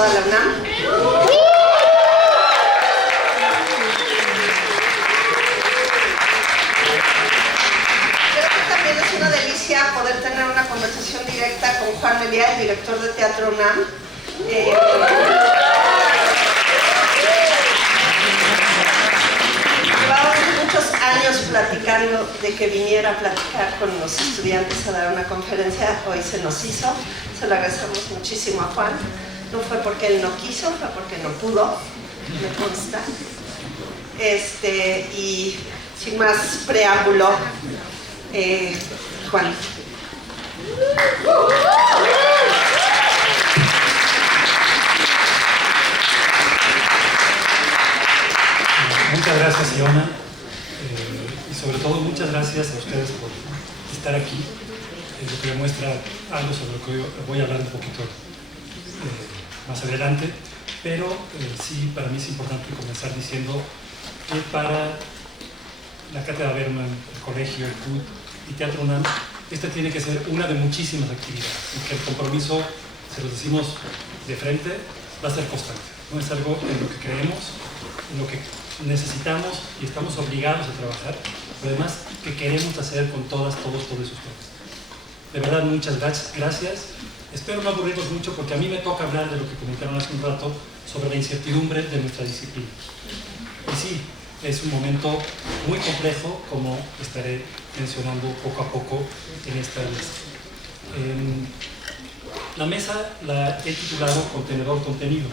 toda la UNAM. Creo que también es una delicia poder tener una conversación directa con Juan Meliá, el director de Teatro UNAM. Llevábamos muchos años platicando de que viniera a platicar con los estudiantes a dar una conferencia. Hoy se nos hizo, se lo agradecemos muchísimo a Juan. No fue porque él no quiso, fue porque no pudo, me consta. Y sin más preámbulo, Juan. Muchas gracias, Iona, y sobre todo muchas gracias a ustedes por estar aquí, lo que demuestra algo sobre lo que voy a hablar un poquito más adelante, pero sí, para mí es importante comenzar diciendo que para la Cátedra Bergman, el Colegio, el CUT y Teatro UNAM, esta tiene que ser una de muchísimas actividades, y que el compromiso, se los decimos de frente, va a ser constante. No es algo en lo que creemos, en lo que necesitamos y estamos obligados a trabajar, pero además que queremos hacer con todos ustedes. De verdad, muchas gracias. Espero no aburrirlos mucho porque a mí me toca hablar de lo que comentaron hace un rato sobre la incertidumbre de nuestra disciplina. Y sí, es un momento muy complejo, como estaré mencionando poco a poco en esta lista. La mesa la he titulado Contenedor Contenido,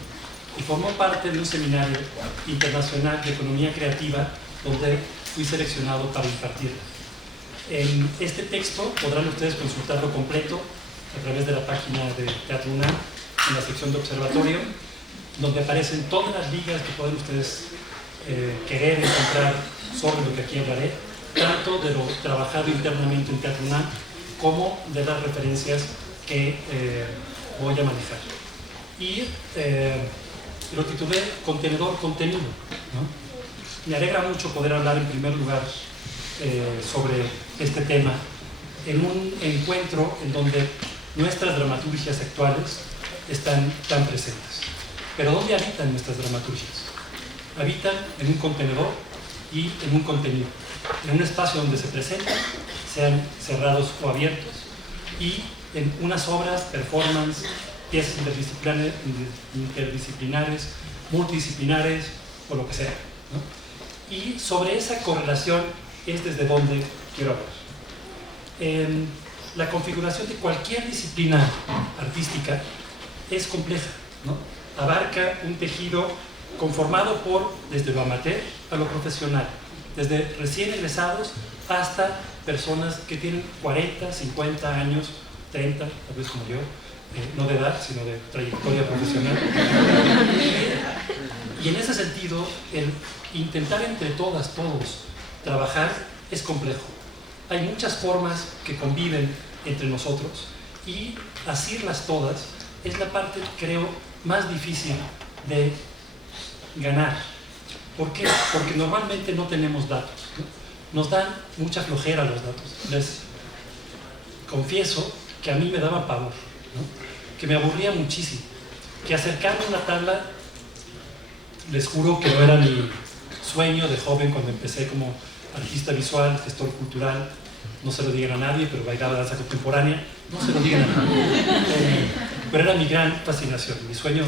y formó parte de un seminario internacional de economía creativa donde fui seleccionado para impartirla. En este texto podrán ustedes consultarlo completo a través de la página de Teatro UNAM, en la sección de observatorio, donde aparecen todas las ligas que pueden ustedes querer encontrar sobre lo que aquí hablaré, tanto de lo trabajado internamente en Teatro UNAM como de las referencias que voy a manejar. Y lo titulé Contenedor Contenido, ¿no? Me alegra mucho poder hablar en primer lugar sobre este tema en un encuentro en donde nuestras dramaturgias actuales están tan presentes. Pero ¿dónde habitan nuestras dramaturgias? Habitan en un contenedor y en un contenido, en un espacio donde se presentan, sean cerrados o abiertos, y en unas obras, performance, piezas interdisciplinares, multidisciplinares o lo que sea, ¿no? Y sobre esa correlación es desde donde quiero hablar. La configuración de cualquier disciplina artística es compleja, ¿no? Abarca un tejido conformado por, desde lo amateur a lo profesional, desde recién egresados hasta personas que tienen 40, 50 años, 30, tal vez como yo, no de edad, sino de trayectoria profesional. Y en ese sentido, el intentar entre todos trabajar es complejo. Hay muchas formas que conviven entre nosotros y asirlas todas es la parte, creo, más difícil de ganar. ¿Por qué? Porque normalmente no tenemos datos, ¿no? Nos dan mucha flojera los datos. Les confieso que a mí me daba pavor, ¿no? Que me aburría muchísimo, que acercarme a una tabla, les juro que no era mi sueño de joven cuando empecé como artista visual, gestor cultural, no se lo digan a nadie, pero bailaba danza contemporánea, no se lo digan a nadie, pero era mi gran fascinación, mi sueño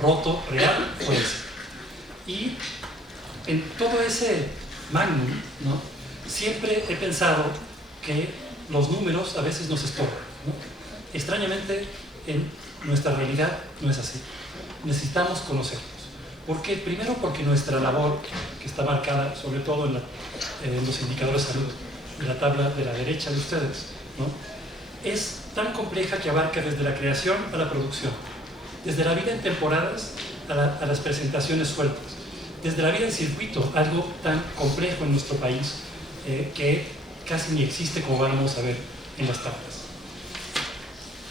roto, real, fue ese. Y en todo ese magnum, ¿no? Siempre he pensado que los números a veces nos estorban, ¿no? Extrañamente, en nuestra realidad no es así. Necesitamos conocernos. ¿Por qué? Primero porque nuestra labor, que está marcada sobre todo en los indicadores de salud, de la tabla de la derecha de ustedes, ¿no? Es tan compleja que abarca desde la creación a la producción, desde la vida en temporadas a las presentaciones sueltas, desde la vida en circuito, algo tan complejo en nuestro país que casi ni existe, como vamos a ver en las tablas.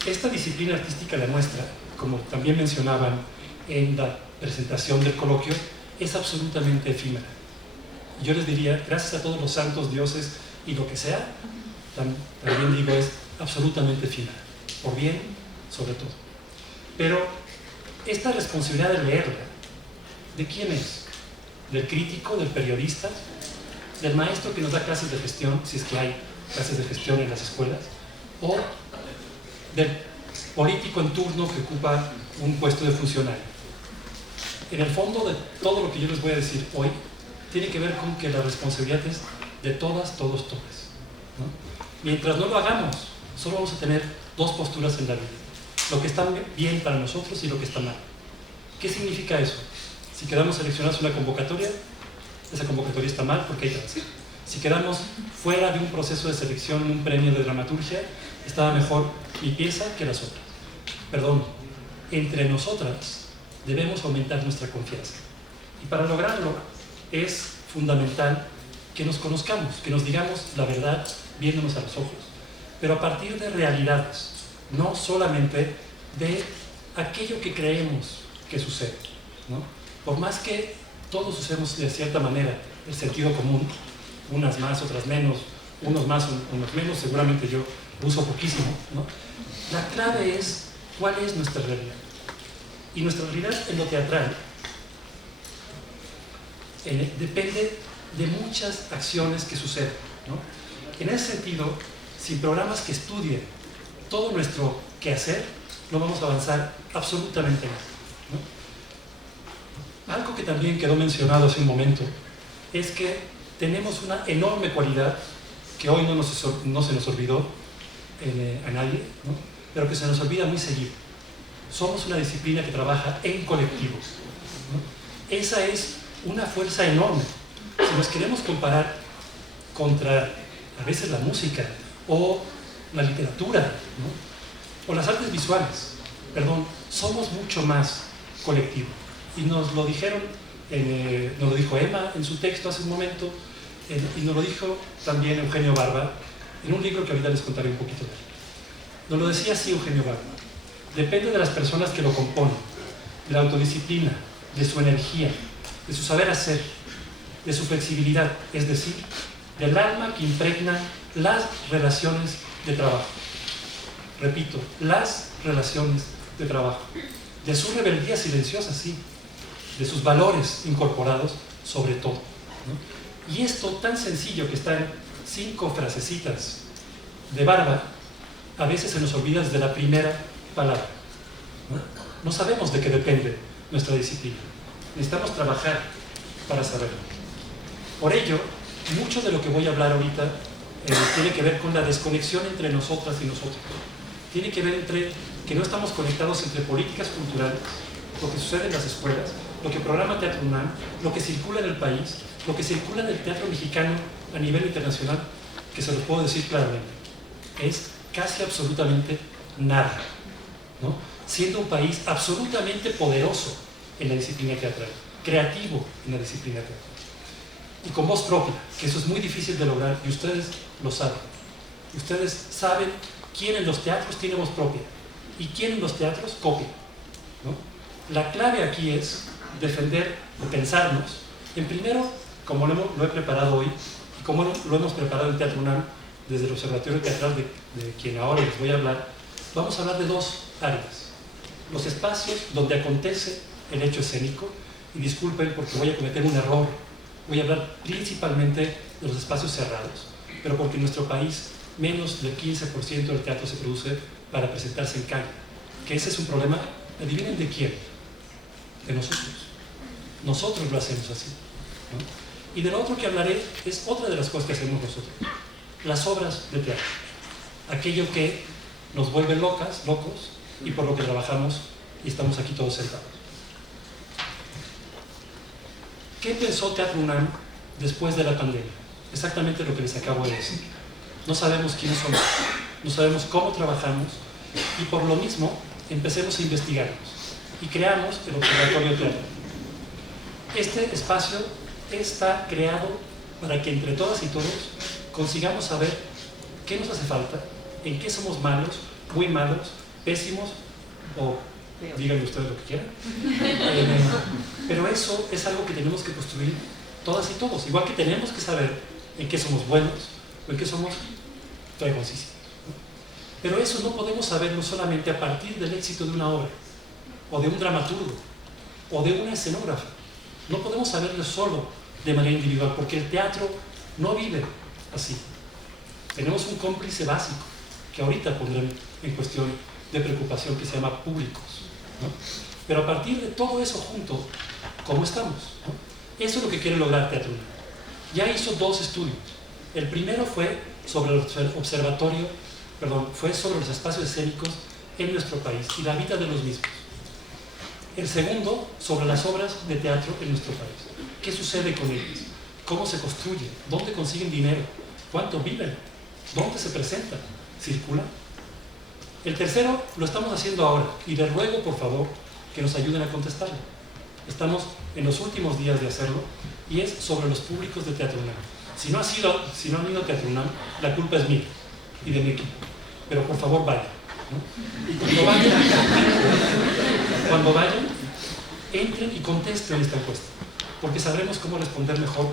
Esta disciplina artística, la nuestra, como también mencionaban en la presentación del coloquio, es absolutamente efímera. Yo les diría, gracias a todos los santos, dioses y lo que sea, también digo, es absolutamente efímera, por bien sobre todo. Pero esta responsabilidad de leerla, ¿de quién es? ¿Del crítico, del periodista, del maestro que nos da clases de gestión, si es que hay clases de gestión en las escuelas, o del político en turno que ocupa un puesto de funcionario? En el fondo de todo lo que yo les voy a decir hoy tiene que ver con que la responsabilidad es de todas, todos, todas, ¿no? Mientras no lo hagamos, solo vamos a tener dos posturas en la vida: lo que está bien para nosotros y lo que está mal. ¿Qué significa eso? Si quedamos seleccionados en una convocatoria, esa convocatoria está mal porque hay trans. Si quedamos fuera de un proceso de selección en un premio de dramaturgia, estaba mejor mi pieza que las otras. Perdón, entre nosotras debemos aumentar nuestra confianza. Y para lograrlo es fundamental que nos conozcamos, que nos digamos la verdad viéndonos a los ojos, pero a partir de realidades, no solamente de aquello que creemos que sucede, ¿no? Por más que todos usemos de cierta manera el sentido común, unas más, otras menos, unos más, unos menos, seguramente yo lo uso poquísimo, ¿no? La clave es cuál es nuestra realidad. Y nuestra realidad en lo teatral depende de muchas acciones que suceden, ¿no? En ese sentido, sin programas que estudien todo nuestro quehacer, no vamos a avanzar absolutamente nada, ¿no? Algo que también quedó mencionado hace un momento es que tenemos una enorme cualidad que hoy no se nos olvidó a nadie, ¿no? Pero que se nos olvida muy seguido. Somos una disciplina que trabaja en colectivos, ¿no? Esa es una fuerza enorme. Si nos queremos comparar contra a veces la música o la literatura, ¿no? O las artes visuales, perdón, somos mucho más colectivos. Y nos lo dijeron, nos lo dijo Emma en su texto hace un momento, y nos lo dijo también Eugenio Barba en un libro que ahorita les contaré un poquito de él. Nos lo decía así Eugenio Barba: depende de las personas que lo componen, de la autodisciplina, de su energía, de su saber hacer, de su flexibilidad, es decir, del alma que impregna las relaciones de trabajo. Repito, las relaciones de trabajo. De su rebeldía silenciosa, sí, de sus valores incorporados sobre todo, ¿no? Y esto tan sencillo que está en 5 frasecitas de Barba, a veces se nos olvida desde la primera palabra, ¿no? No sabemos de qué depende nuestra disciplina. Necesitamos trabajar para saberlo. Por ello, mucho de lo que voy a hablar ahorita tiene que ver con la desconexión entre nosotras y nosotros. Tiene que ver entre que no estamos conectados entre políticas culturales, lo que sucede en las escuelas, lo que programa Teatro UNAM, lo que circula en el país, lo que circula en el teatro mexicano a nivel internacional, que se los puedo decir claramente, es casi absolutamente nada, ¿no? Siendo un país absolutamente poderoso en la disciplina teatral, creativo en la disciplina teatral, y con voz propia, que eso es muy difícil de lograr, y ustedes lo saben. Ustedes saben quién en los teatros tiene voz propia y quién en los teatros copia, ¿no? La clave aquí es defender o pensarnos en primero, como lo he preparado hoy y como lo hemos preparado en Teatro UNAM desde el Observatorio Teatral de quien ahora les voy a hablar. Vamos a hablar de 2 áreas: los espacios donde acontece el hecho escénico, y disculpen porque voy a cometer un error, voy a hablar principalmente de los espacios cerrados, pero porque en nuestro país menos del 15% del teatro se produce para presentarse en calle, que ese es un problema, adivinen de quién, de nosotros. Nosotros lo hacemos así, ¿no? Y de lo otro que hablaré es otra de las cosas que hacemos nosotros: las obras de teatro, aquello que nos vuelve locos, y por lo que trabajamos y estamos aquí todos sentados. ¿Qué pensó Teatro UNAM después de la pandemia? Exactamente lo que les acabo de decir. No sabemos quiénes somos, no sabemos cómo trabajamos, y por lo mismo empecemos a investigarnos y creamos el Observatorio Teatral. Este espacio está creado para que entre todas y todos consigamos saber qué nos hace falta, en qué somos malos, muy malos, pésimos, o díganme ustedes lo que quieran. Pero eso es algo que tenemos que construir todas y todos, igual que tenemos que saber en qué somos buenos o en qué somos fregoncísimos, ¿no? Pero eso no podemos saberlo solamente a partir del éxito de una obra o de un dramaturgo, o de una escenógrafa. No podemos saberlo solo de manera individual, porque el teatro no vive así. Tenemos un cómplice básico, que ahorita pondré en cuestión de preocupación, que se llama públicos, ¿no? Pero a partir de todo eso junto, ¿cómo estamos? ¿No? Eso es lo que quiere lograr Teatro UNAM. Ya hizo 2 estudios. El primero fue sobre el fue sobre los espacios escénicos en nuestro país y la vida de los mismos. El segundo, sobre las obras de teatro en nuestro país. ¿Qué sucede con ellas? ¿Cómo se construyen? ¿Dónde consiguen dinero? ¿Cuánto viven? ¿Dónde se presentan? ¿Circulan? El tercero lo estamos haciendo ahora y les ruego, por favor, que nos ayuden a contestarlo. Estamos en los últimos días de hacerlo y es sobre los públicos de Teatro UNAM. Si no han ido a Teatro UNAM, la culpa es mía y de mi equipo. Pero por favor vayan, ¿no? Y cuando vayan, entren y contesten esta encuesta, porque sabremos cómo responder mejor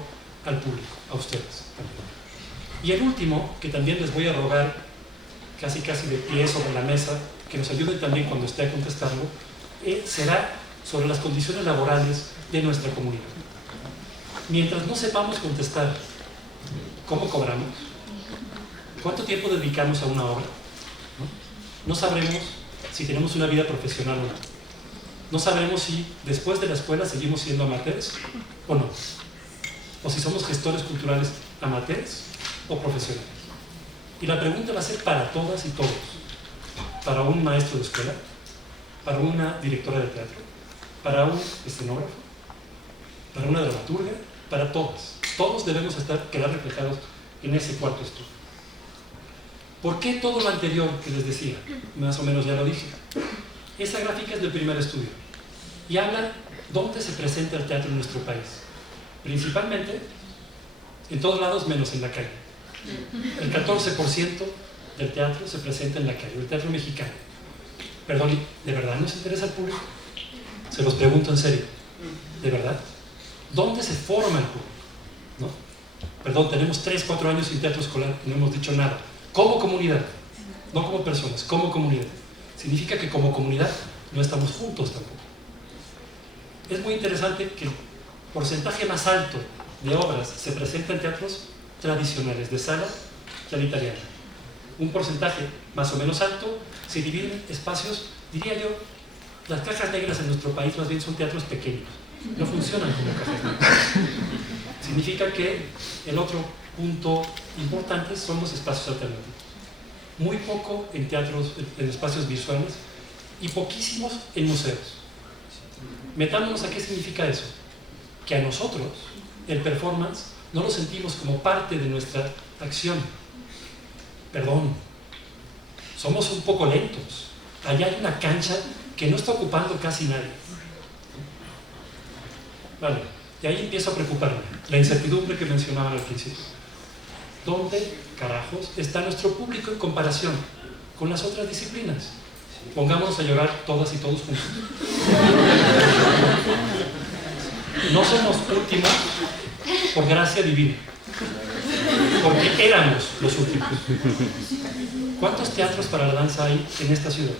al público, a ustedes. Y el último, que también les voy a rogar, casi de pie sobre la mesa, que nos ayuden también cuando esté a contestarlo, será sobre las condiciones laborales de nuestra comunidad. Mientras no sepamos contestar cómo cobramos, cuánto tiempo dedicamos a una obra, no sabremos si tenemos una vida profesional o no. No sabremos si después de la escuela seguimos siendo amateurs o no. O si somos gestores culturales amateurs o profesionales. Y la pregunta va a ser para todas y todos. Para un maestro de escuela, para una directora de teatro, para un escenógrafo, para una dramaturga, para todos. Todos debemos quedar reflejados en ese cuarto estudio. ¿Por qué todo lo anterior que les decía? Más o menos ya lo dije. Esa gráfica es del primer estudio y habla dónde se presenta el teatro en nuestro país. Principalmente en todos lados menos en la calle. El 14% del teatro se presenta en la calle, el teatro mexicano. Perdón, ¿de verdad nos interesa al público? Se los pregunto en serio. ¿De verdad? ¿Dónde se forma el público? ¿No? Perdón, tenemos 3-4 años sin teatro escolar y no hemos dicho nada. Como comunidad, no como personas, como comunidad. Significa que como comunidad no estamos juntos tampoco. Es muy interesante que el porcentaje más alto de obras se presenta en teatros tradicionales, de sala trinitariana. Un porcentaje más o menos alto se divide en espacios, diría yo, las cajas negras en nuestro país más bien son teatros pequeños, no funcionan como cajas negras. Significa que el otro punto importante son los espacios alternativos. Muy poco en teatros, en espacios visuales y poquísimos en museos. Metámonos a qué significa eso. Que a nosotros, el performance, no lo sentimos como parte de nuestra acción. Perdón, somos un poco lentos. Allá hay una cancha que no está ocupando casi nadie. Vale, y ahí empiezo a preocuparme. La incertidumbre que mencionaban al principio. ¿Dónde, carajos, está nuestro público en comparación con las otras disciplinas? Pongámonos a llorar todas y todos juntos. No somos últimos por gracia divina, porque éramos los últimos. ¿Cuántos teatros para la danza hay en esta ciudad?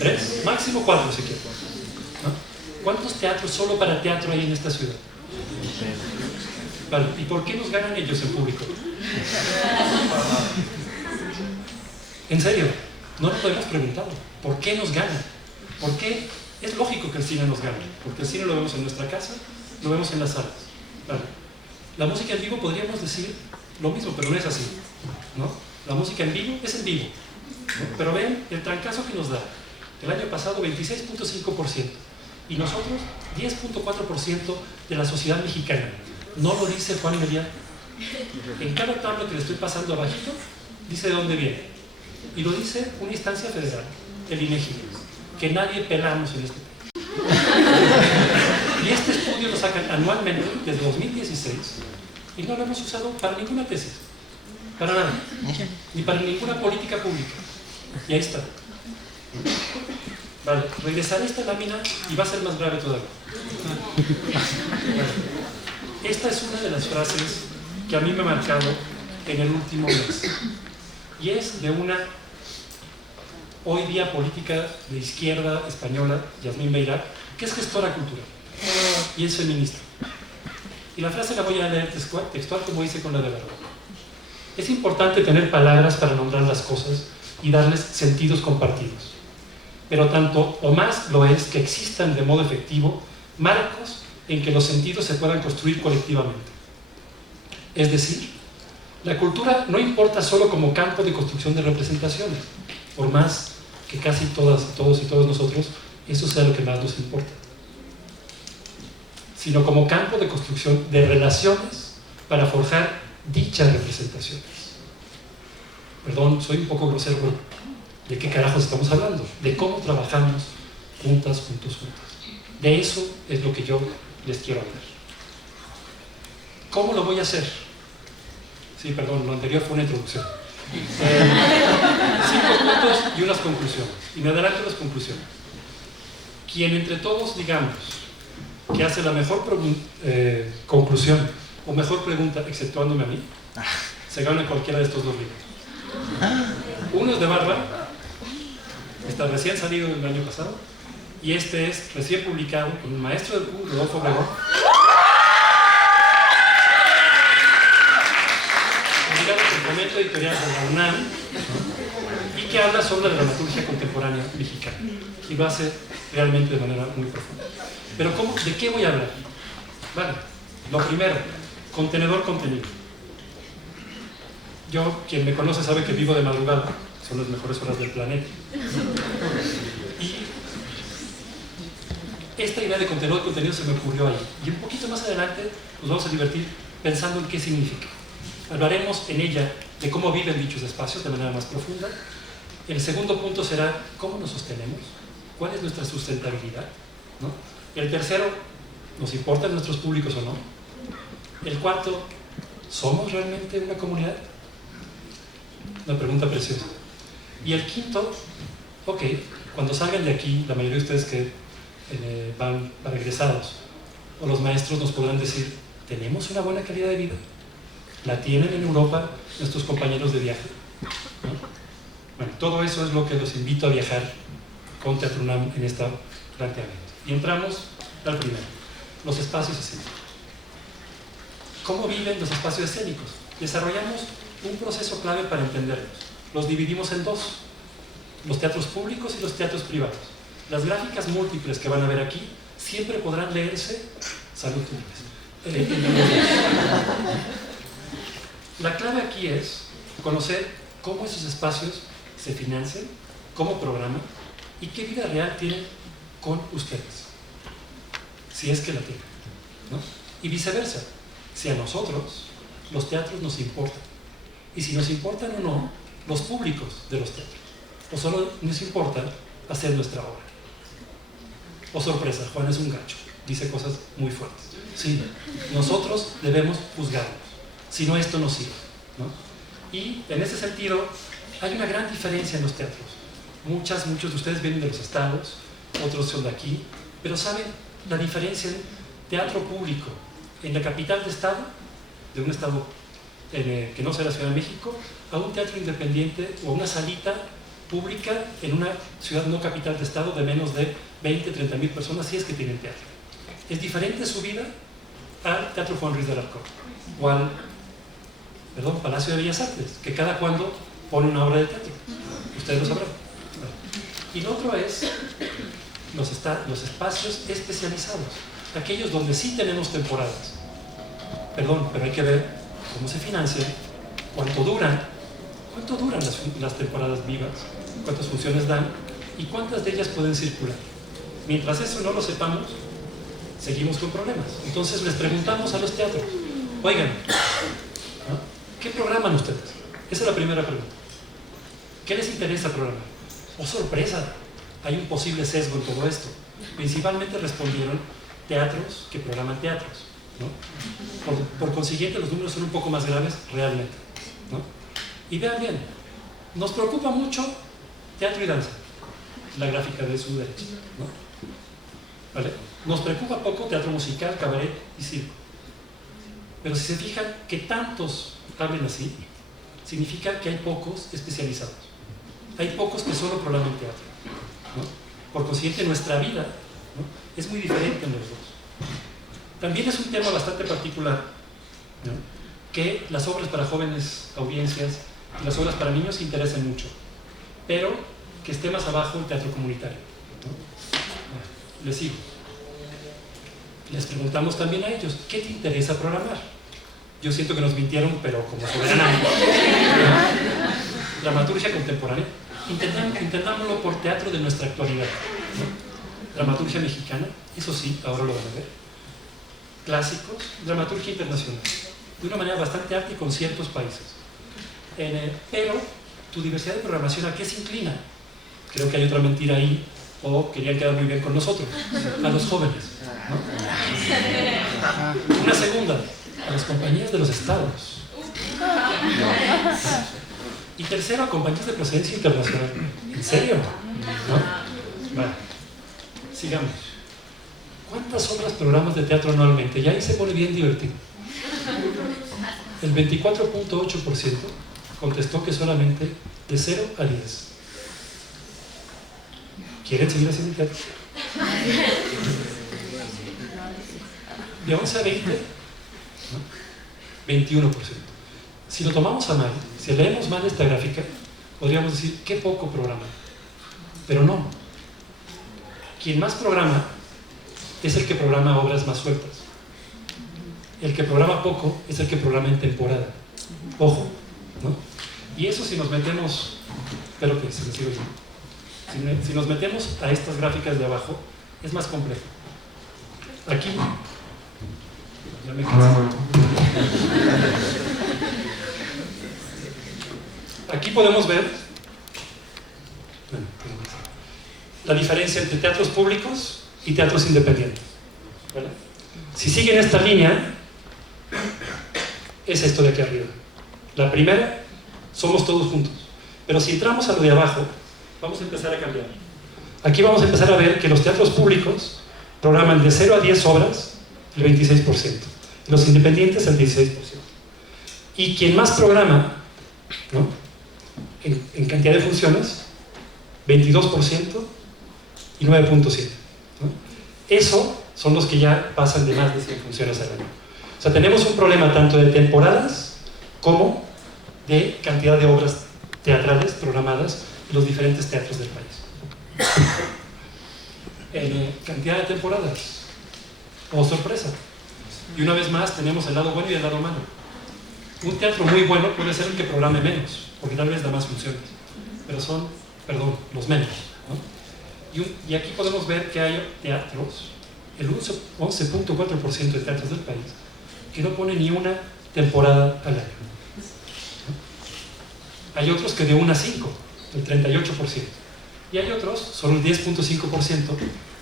3, máximo 4 si quieren, ¿no? ¿Cuántos teatros solo para teatro hay en esta ciudad? Vale, ¿y por qué nos ganan ellos en público? En serio, no nos lo hemos preguntado. ¿Por qué nos ganan? ¿Por qué? Es lógico que el cine nos gane, porque el cine lo vemos en nuestra casa, lo vemos en las salas. Vale. La música en vivo podríamos decir lo mismo, pero no es así, ¿no? La música en vivo es en vivo, ¿no? Pero ven el trancazo que nos da. El año pasado 26.5% y nosotros 10.4% de la sociedad mexicana. No lo dice Juan Mediano. En cada tabla que le estoy pasando abajito, dice de dónde viene. Y lo dice una instancia federal, el INEGI, que nadie pelamos en este país. Y este estudio lo sacan anualmente desde 2016 y no lo hemos usado para ninguna tesis, para nada, ni para ninguna política pública. Y ahí está. Vale, regresaré a esta lámina y va a ser más grave todavía. Esta es una de las frases que a mí me ha marcado en el último mes. Y es de una hoy día política de izquierda española, Yasmín Beirá, que es gestora cultural y es feminista. Y la frase la voy a leer textual como hice con la de Verbo. Es importante tener palabras para nombrar las cosas y darles sentidos compartidos. Pero tanto o más lo es que existan de modo efectivo marcos en que los sentidos se puedan construir colectivamente. Es decir, la cultura no importa solo como campo de construcción de representaciones, por más que casi todos y todos nosotros eso sea lo que más nos importa, sino como campo de construcción de relaciones para forjar dichas representaciones. Perdón, soy un poco grosero, pero ¿de qué carajos estamos hablando? De cómo trabajamos juntas, juntos, juntas. De eso es lo que yo les quiero hablar. ¿Cómo lo voy a hacer? Sí, perdón, lo anterior fue una introducción. 5 puntos y unas conclusiones. Y me adelanto las conclusiones. Quien entre todos digamos que hace la mejor conclusión o mejor pregunta, exceptuándome a mí, se gana cualquiera de estos 2 libros. Uno es de Bárbara, está recién salido el año pasado, y este es recién publicado con un maestro del PUC, Rodolfo Obregón, publicado en el Fomento Editorial de la UNAM, y que habla sobre la dramaturgia contemporánea mexicana, y lo hace realmente de manera muy profunda. Pero ¿de qué voy a hablar? Vale, lo primero, contenedor contenido. Yo, quien me conoce sabe que vivo de madrugada, son las mejores horas del planeta. Y esta idea de contenedor contenido se me ocurrió ahí. Y un poquito más adelante nos vamos a divertir pensando en qué significa. Hablaremos en ella de cómo viven dichos espacios de manera más profunda. El segundo punto será cómo nos sostenemos, cuál es nuestra sustentabilidad, ¿no? El tercero, ¿nos importan nuestros públicos o no? El cuarto, ¿somos realmente una comunidad? Una pregunta preciosa. Y el quinto, ok, cuando salgan de aquí, la mayoría de ustedes que van para egresados, o los maestros nos podrán decir, ¿tenemos una buena calidad de vida? ¿La tienen en Europa nuestros compañeros de viaje? ¿No? Bueno, todo eso es lo que los invito a viajar con Teatro UNAM en este planteamiento. Y entramos al primero, los espacios escénicos. ¿Cómo viven los espacios escénicos? Desarrollamos un proceso clave para entenderlos. Los dividimos en 2, los teatros públicos y los teatros privados. Las gráficas múltiples que van a ver aquí siempre podrán leerse, salud públicas. La clave aquí es conocer cómo esos espacios se financian, cómo programan y qué vida real tienen con ustedes, si es que la tienen, ¿no? Y viceversa, si a nosotros los teatros nos importan, y si nos importan o no los públicos de los teatros, o solo nos importa hacer nuestra obra. O sorpresa, Juan es un gacho, dice cosas muy fuertes. Sí, nosotros debemos juzgarnos, si no esto no sirve, ¿no? Y en ese sentido hay una gran diferencia en los teatros. Muchos de ustedes vienen de los estados, otros son de aquí, pero ¿saben la diferencia en teatro público en la capital de estado, de un estado que no sea la Ciudad de México, a un teatro independiente o una salita pública en una ciudad no capital de estado de menos de 20, 30 mil personas, si es que tienen teatro? Es diferente su vida al Teatro Juan Ruiz de Alarcón o al Palacio de Bellas Artes, que cada cuando pone una obra de teatro. Ustedes lo sabrán. Y lo otro es los espacios especializados, aquellos donde sí tenemos temporadas. Perdón, pero hay que ver cómo se financian, cuánto duran las temporadas vivas, cuántas funciones dan y cuántas de ellas pueden circular. Mientras eso no lo sepamos, seguimos con problemas. Entonces les preguntamos a los teatros, oigan, ¿no? ¿Qué programan ustedes? Esa es la primera pregunta. ¿Qué les interesa programar? ¡Oh, sorpresa! Hay un posible sesgo en todo esto. Principalmente respondieron teatros que programan teatros, ¿no? Por consiguiente, los números son un poco más graves realmente, ¿no? Y vean bien, nos preocupa mucho teatro y danza, la gráfica de su derecha, ¿no? ¿Vale? Nos preocupa poco teatro musical, cabaret y circo. Pero si se fijan que tantos hablen así, significa que hay pocos especializados. hay pocos que solo programan teatro, ¿no? Por consiguiente, nuestra vida, ¿no?, es muy diferente en los dos. También es un tema bastante particular, ¿no?, que las obras para jóvenes audiencias y las obras para niños interesan mucho, pero que esté más abajo el teatro comunitario, ¿no? Bueno, les sigo. Les preguntamos también a ellos, ¿qué te interesa programar? Yo siento que nos mintieron, pero como soberanamente. Dramaturgia contemporánea. Intentámoslo por teatro de nuestra actualidad, ¿no? Dramaturgia mexicana, eso sí, ahora lo van a ver. Clásicos, dramaturgia internacional. De una manera bastante amplia y con ciertos países. Pero tu diversidad de programación, ¿a qué se inclina? Creo que hay otra mentira ahí, o querían quedar muy bien con nosotros, a los jóvenes, ¿no? Una segunda, a las compañías de los estados. Y tercero, a compañías de procedencia internacional. ¿En serio? ¿No? Vale, sigamos. ¿Cuántas obras programas de teatro anualmente? Y ahí se pone bien divertido. El 24.8% contestó que solamente de 0 a 10. ¿Quieren seguir haciendo teatro? De 11 a 20, ¿no?, 21%. Si lo tomamos a mal, si leemos mal esta gráfica, podríamos decir, qué poco programa. Pero no. Quien más programa es el que programa obras más sueltas. El que programa poco es el que programa en temporada. Ojo, ¿no? Y eso si nos metemos, espero que se me siga oyendo. Si nos metemos a estas gráficas de abajo, es más complejo. Aquí, ya me cansé. Aquí podemos ver la diferencia entre teatros públicos y teatros independientes, ¿vale? Si siguen esta línea, es esto de aquí arriba. La primera, somos todos juntos. Pero si entramos a lo de abajo, vamos a empezar a cambiar. Aquí vamos a empezar a ver que los teatros públicos programan de 0 a 10 obras el 26%, y los independientes el 16%. Y quien más programa, ¿no?, en cantidad de funciones, 22% y 9.7%, ¿no? Eso son los que ya pasan de más de 100 funciones al año. O sea, tenemos un problema tanto de temporadas como de cantidad de obras teatrales programadas en los diferentes teatros del país. En cantidad de temporadas, oh sorpresa, y una vez más tenemos el lado bueno y el lado malo. Un teatro muy bueno puede ser el que programe menos, porque tal vez da más funciones, pero son, los menos, ¿no? Y aquí podemos ver que hay teatros, el 11.4% de teatros del país, que no pone ni una temporada al año, ¿no? Hay otros que de 1 a 5, el 38%. Y hay otros, solo el 10.5%,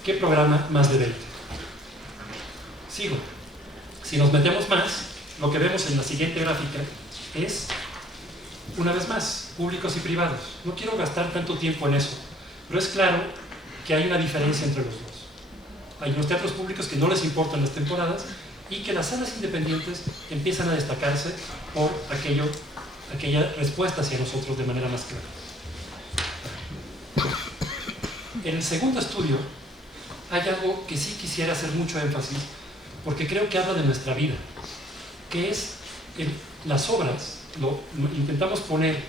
que programa más de 20. Sigo. Si nos metemos más, lo que vemos en la siguiente gráfica es, una vez más, públicos y privados. No quiero gastar tanto tiempo en eso, pero es claro que hay una diferencia entre los dos. Hay unos teatros públicos que no les importan las temporadas y que las salas independientes empiezan a destacarse por aquella respuesta hacia nosotros de manera más clara. En el segundo estudio hay algo que sí quisiera hacer mucho énfasis, porque creo que habla de nuestra vida, que es las obras. Intentamos poner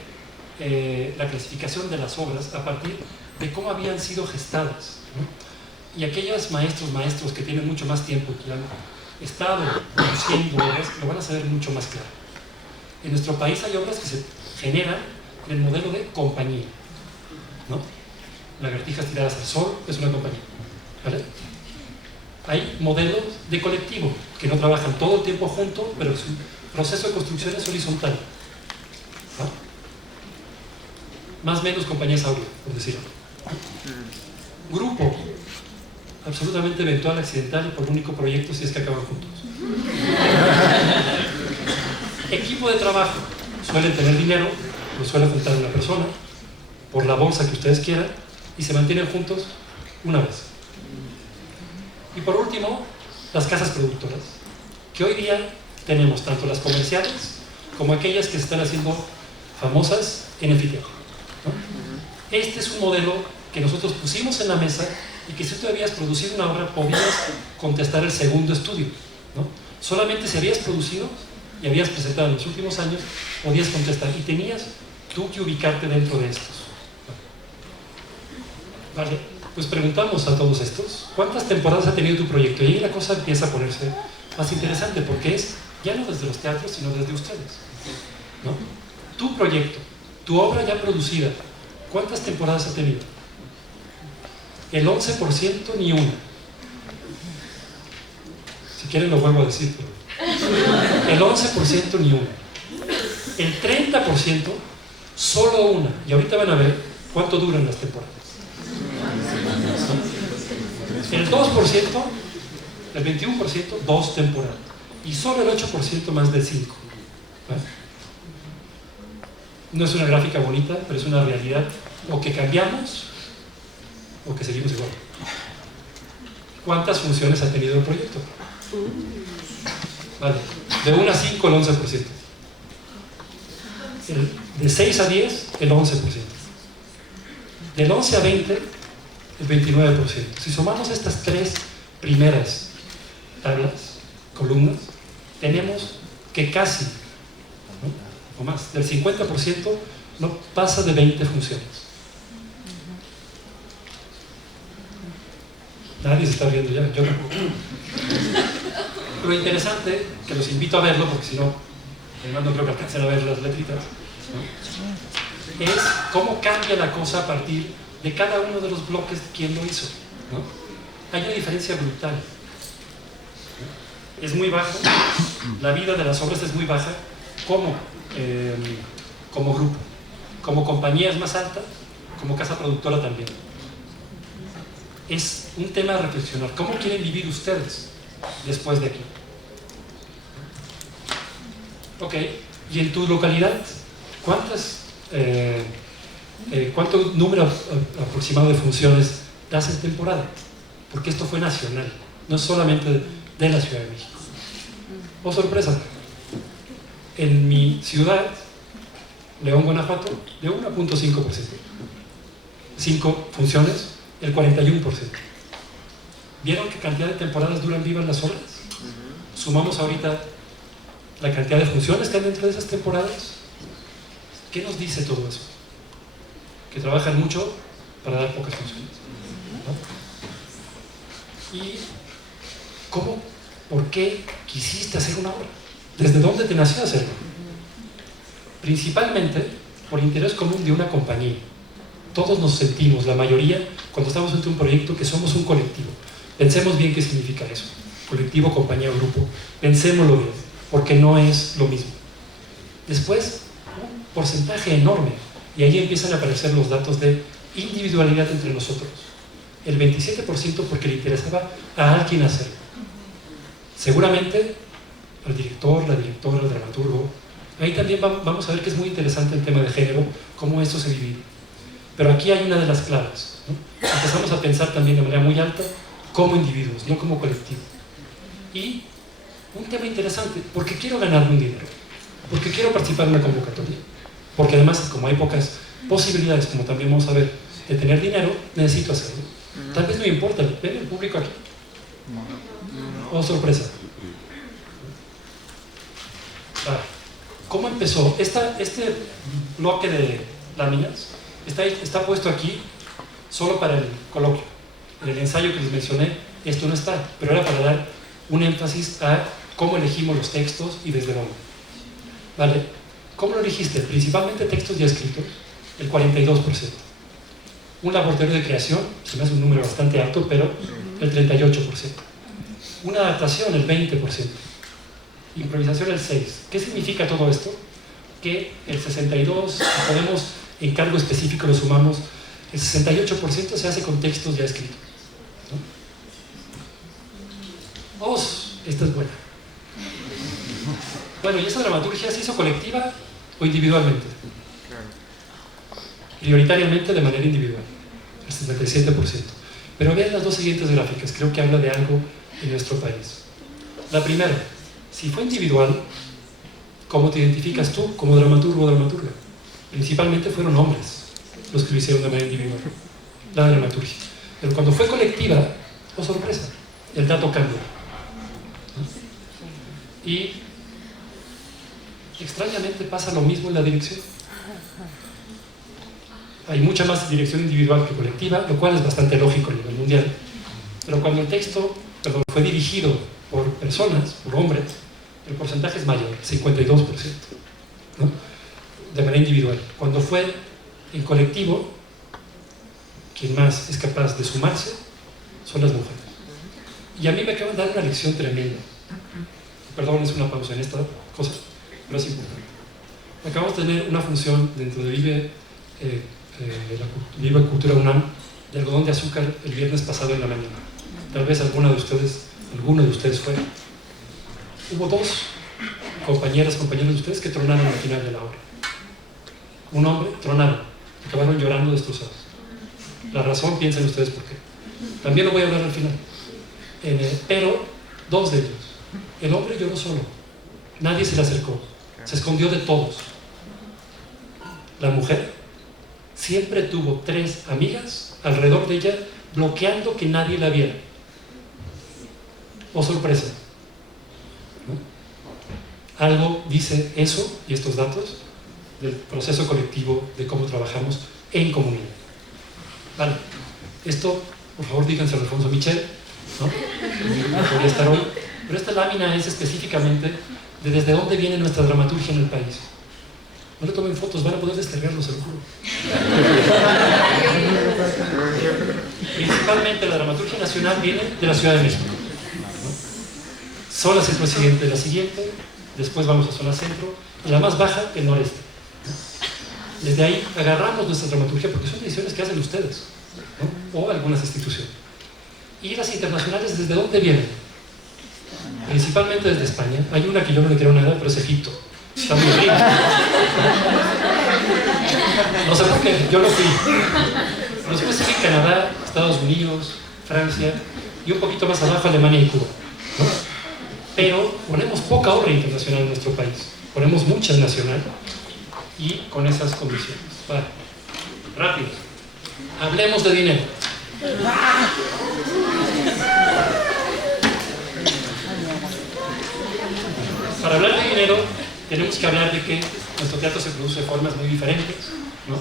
la clasificación de las obras a partir de cómo habían sido gestadas, ¿no? Y aquellos maestros que tienen mucho más tiempo, que han estado produciendo obras, lo van a saber mucho más claro. En nuestro país hay obras que se generan en el modelo de compañía, ¿no? Lagartijas tiradas al sol es una compañía, ¿vale? Hay modelos de colectivo que no trabajan todo el tiempo juntos, pero su proceso de construcción es horizontal, ¿no? Más o menos compañías audio, por decirlo. Grupo, absolutamente eventual, accidental y por único proyecto si es que acaban juntos. Equipo de trabajo, suelen tener dinero, lo suele juntar una persona, por la bolsa que ustedes quieran, y se mantienen juntos una vez. Y por último, las casas productoras, que hoy día tenemos tanto las comerciales como aquellas que se están haciendo famosas en anfiteatro, ¿no? Este es un modelo que nosotros pusimos en la mesa y que si tú habías producido una obra podías contestar el segundo estudio, ¿no? Solamente si habías producido y habías presentado en los últimos años podías contestar y tenías tú que ubicarte dentro de estos. Vale, pues preguntamos a todos estos ¿cuántas temporadas ha tenido tu proyecto? Y ahí la cosa empieza a ponerse más interesante porque es ya no desde los teatros sino desde ustedes, ¿no? Tu proyecto, tu obra ya producida, ¿cuántas temporadas ha tenido? El 11% ni una. Si quieren lo vuelvo a decir, pero el 11% ni una. El 30% solo una. Y ahorita van a ver cuánto duran las temporadas. El 2%, el 21%, 2 temporadas. Y solo el 8% más de 5. No es una gráfica bonita, pero es una realidad. O que cambiamos o que seguimos igual. ¿Cuántas funciones ha tenido el proyecto? Vale, de 1 a 5 el 11%. De 6 a 10 el 11%. Del 11 a 20 el 29%. Si sumamos estas tres primeras tablas, columnas, tenemos que casi, ¿no? O más, del 50% no pasa de 20 funciones. Nadie se está riendo ya, yo tampoco. Lo interesante, que los invito a verlo, porque si no, además no creo que alcancen a ver las letritas, ¿no? Es cómo cambia la cosa a partir de cada uno de los bloques de quién lo hizo, ¿no? Hay una diferencia brutal. Es muy bajo, la vida de las obras es muy baja como grupo, como compañía es más alta, como casa productora también. Es un tema a reflexionar. ¿Cómo quieren vivir ustedes después de aquí? Ok, y en tu localidad, ¿cuánto número aproximado de funciones das en temporada? Porque esto fue nacional, no solamente de la Ciudad de México. Oh, sorpresa, en mi ciudad, León, Guanajuato, de 1.5%. 5 funciones, el 41%. ¿Vieron qué cantidad de temporadas duran vivas las obras? Sumamos ahorita la cantidad de funciones que hay dentro de esas temporadas. ¿Qué nos dice todo eso? Que trabajan mucho para dar pocas funciones, ¿no? ¿Y por qué quisiste hacer una obra? ¿Desde dónde te nació hacerlo? Principalmente por interés común de una compañía. Todos nos sentimos, la mayoría, cuando estamos ante un proyecto, que somos un colectivo. Pensemos bien qué significa eso. Colectivo, compañía, grupo. Pensémoslo bien, porque no es lo mismo. Después, un porcentaje enorme, y ahí empiezan a aparecer los datos de individualidad entre nosotros. El 27% porque le interesaba a alguien hacerlo. Seguramente al director, la directora, el dramaturgo. Ahí también vamos a ver que es muy interesante el tema de género, cómo esto se divide. Pero aquí hay una de las claves, ¿no? Empezamos a pensar también de manera muy alta como individuos, no como colectivo. Y un tema interesante, porque quiero ganarme un dinero, porque quiero participar en una convocatoria, porque además, como hay pocas posibilidades, como también vamos a ver, de tener dinero, necesito hacerlo. Tal vez no importa, ven el público aquí. Oh, sorpresa. ¿Cómo empezó? Este bloque de láminas está puesto aquí solo para el coloquio. En el ensayo que les mencioné, esto no está, pero era para dar un énfasis a cómo elegimos los textos y desde dónde. ¿Vale? ¿Cómo lo elegiste? Principalmente textos ya escritos, el 42%. Un laboratorio de creación, se me hace un número bastante alto, pero el 38%. Una adaptación, el 20%. Improvisación, el 6%. ¿Qué significa todo esto? Que el 62%, si podemos, en cargo específico lo sumamos, el 68% se hace con textos ya escritos, ¿no? Oh, esta es buena. Bueno, ¿y esa dramaturgia se hizo colectiva o individualmente? Prioritariamente de manera individual, el 67%. Pero vean las dos siguientes gráficas, creo que habla de algo en nuestro país. La primera, si fue individual, ¿cómo te identificas tú como dramaturgo o dramaturga? Principalmente fueron hombres, los que lo hicieron de manera individual, la dramaturgia. Pero cuando fue colectiva, oh sorpresa, el dato cambió. Y extrañamente pasa lo mismo en la dirección. Hay mucha más dirección individual que colectiva, lo cual es bastante lógico a nivel mundial. Pero cuando el texto, fue dirigido por personas, por hombres, el porcentaje es mayor, 52%, ¿no? De manera individual. Cuando fue en colectivo, quien más es capaz de sumarse son las mujeres. Y a mí me acaban de dar una lección tremenda. Perdón, es una pausa en esta cosa, pero es importante. Acabamos de tener una función dentro de Vive Cultura UNAM de algodón de azúcar el viernes pasado en la mañana. Tal vez alguno de ustedes fue. Hubo dos compañeros de ustedes que tronaron al final de la obra. Un hombre, tronaron, acabaron llorando destrozados. La razón, piensen ustedes por qué. También lo voy a hablar al final. Pero dos de ellos. El hombre lloró solo. Nadie se le acercó. Se escondió de todos. La mujer siempre tuvo 3 amigas alrededor de ella, bloqueando que nadie la viera. Oh sorpresa, ¿no? Algo dice eso y estos datos del proceso colectivo de cómo trabajamos en comunidad. Vale, esto, por favor, díganse a Alfonso Michel, ¿no? Podría estar hoy, pero esta lámina es específicamente de desde dónde viene nuestra dramaturgia en el país. No le tomen fotos, van a poder desterrarlo, se lo juro. Principalmente la dramaturgia nacional viene de la Ciudad de México, ¿no? Zona centro-occidente, la siguiente, después vamos a zona centro, y la más baja, el noreste. Desde ahí agarramos nuestra dramaturgia porque son decisiones que hacen ustedes, ¿no? O algunas instituciones. Y las internacionales, ¿desde dónde vienen? Principalmente desde España. Hay una que yo no le quiero nada, pero es Egipto. Está muy rico. No sé por qué, yo no fui. Después sigue Canadá, Estados Unidos, Francia y un poquito más abajo Alemania y Cuba, ¿no? Pero ponemos poca obra internacional en nuestro país. Ponemos mucha nacional y con esas condiciones. Vale. Rápido. Hablemos de dinero. Para hablar de dinero tenemos que hablar de que nuestro teatro se produce de formas muy diferentes, ¿no?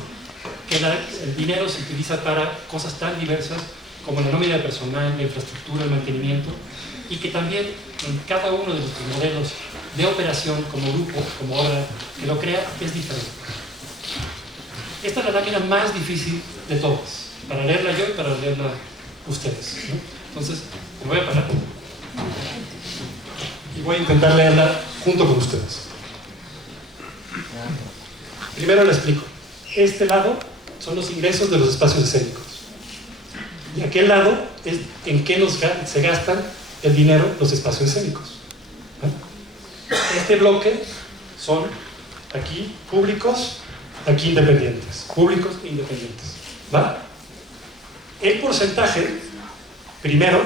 Que el dinero se utiliza para cosas tan diversas como la nómina de personal, la infraestructura, el mantenimiento, y que también en cada uno de nuestros modelos de operación como grupo, como obra que lo crea, es diferente. Esta es la lámina más difícil de todas, para leerla yo y para leerla ustedes, ¿no? Entonces, me voy a parar y voy a intentar leerla junto con ustedes. Primero le explico. Este lado son los ingresos de los espacios escénicos. Y aquel lado es en qué se gastan el dinero los espacios escénicos. Este bloque son aquí públicos, aquí independientes. Públicos e independientes. ¿Va? El porcentaje, primero,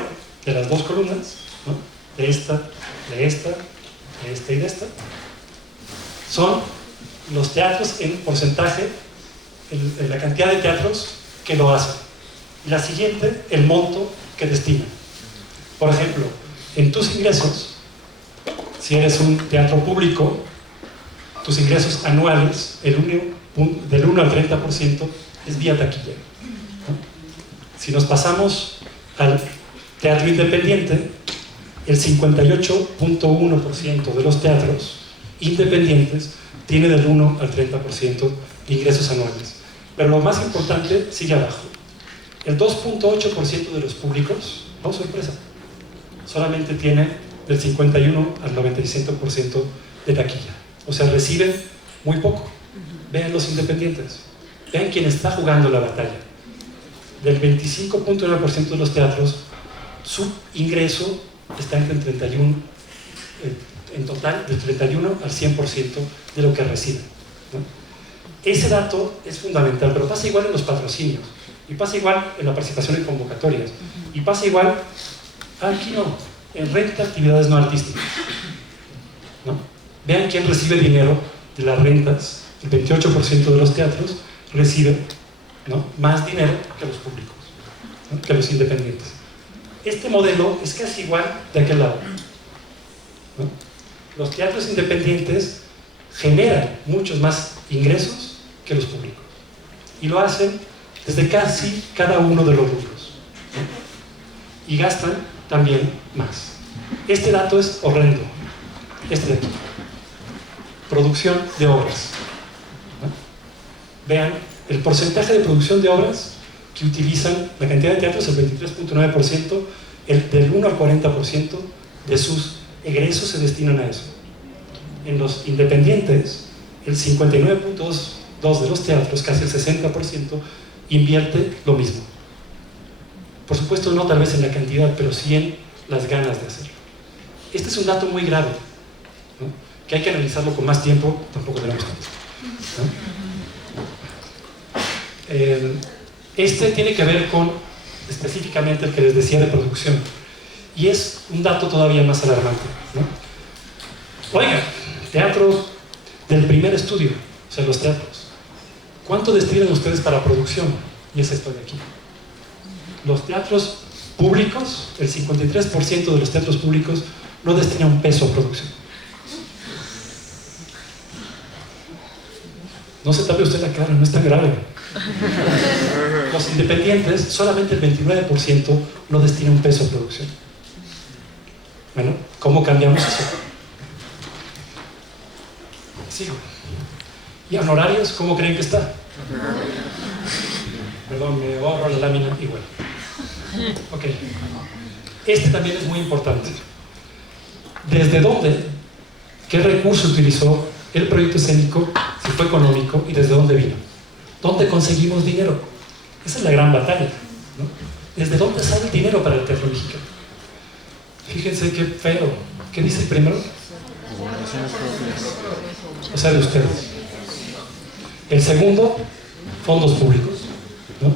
de las dos columnas, ¿no? De esta, de esta, de esta y de esta, son los teatros en porcentaje, en la cantidad de teatros que lo hacen. Y la siguiente, el monto que destinan. Por ejemplo, en tus ingresos, si eres un teatro público, tus ingresos anuales, del 1 al 30% es vía taquilla, ¿no? Si nos pasamos al teatro independiente, el 58.1% de los teatros independientes tiene del 1 al 30% de ingresos anuales. Pero lo más importante sigue abajo. El 2.8% de los públicos, oh sorpresa, solamente tiene del 51 al 95% de taquilla. O sea, reciben muy poco. Vean los independientes. Vean quién está jugando la batalla. Del 25.9% de los teatros, su ingreso está entre 31, en total, del 31 al 100% de lo que reciben, ¿no? Ese dato es fundamental, pero pasa igual en los patrocinios, y pasa igual en la participación en convocatorias, y pasa igual, aquí no, en renta de actividades no artísticas, ¿no? Vean quién recibe dinero de las rentas. El 28% de los teatros reciben ¿no? Más dinero que los públicos, ¿no? Que los independientes. Este modelo es casi igual de aquel lado, ¿no? Los teatros independientes generan muchos más ingresos que los públicos y lo hacen desde casi cada uno de los rubros, ¿no? Y gastan también más. Este dato es horrendo, este de aquí, producción de obras, ¿no? Vean el porcentaje de producción de obras que utilizan. La cantidad de teatros, el 23.9%, del 1 al 40% de sus egresos se destinan a eso. En los independientes, el 59.2% de los teatros, casi el 60%, invierte lo mismo. Por supuesto, no tal vez en la cantidad, pero sí en las ganas de hacerlo. Este es un dato muy grave, ¿no? Que hay que analizarlo con más tiempo, tampoco tenemos tiempo, ¿no? Este tiene que ver con, específicamente, el que les decía de producción, y es un dato todavía más alarmante, ¿no? Oiga, teatros del primer estudio, o sea, los teatros, ¿cuánto destinan ustedes para producción? Y es esto de aquí. Los teatros públicos, el 53% de los teatros públicos no destina un peso a producción. No se tape usted la cara, no es tan grave. Los independientes, solamente el 29% no destina un peso a producción. Bueno, ¿cómo cambiamos eso? Sigo. ¿Y honorarios? ¿Cómo creen que está? Perdón, me borro la lámina igual. Ok. Este también es muy importante. ¿Desde dónde? ¿Qué recurso utilizó el proyecto escénico? Si fue económico, y desde dónde vino. ¿Dónde conseguimos dinero? Esa es la gran batalla, ¿no? ¿Desde dónde sale el dinero para el teatro mexicano? Fíjense qué feo. ¿Qué dice el primero? O sea, de ustedes. El segundo, fondos públicos, ¿no?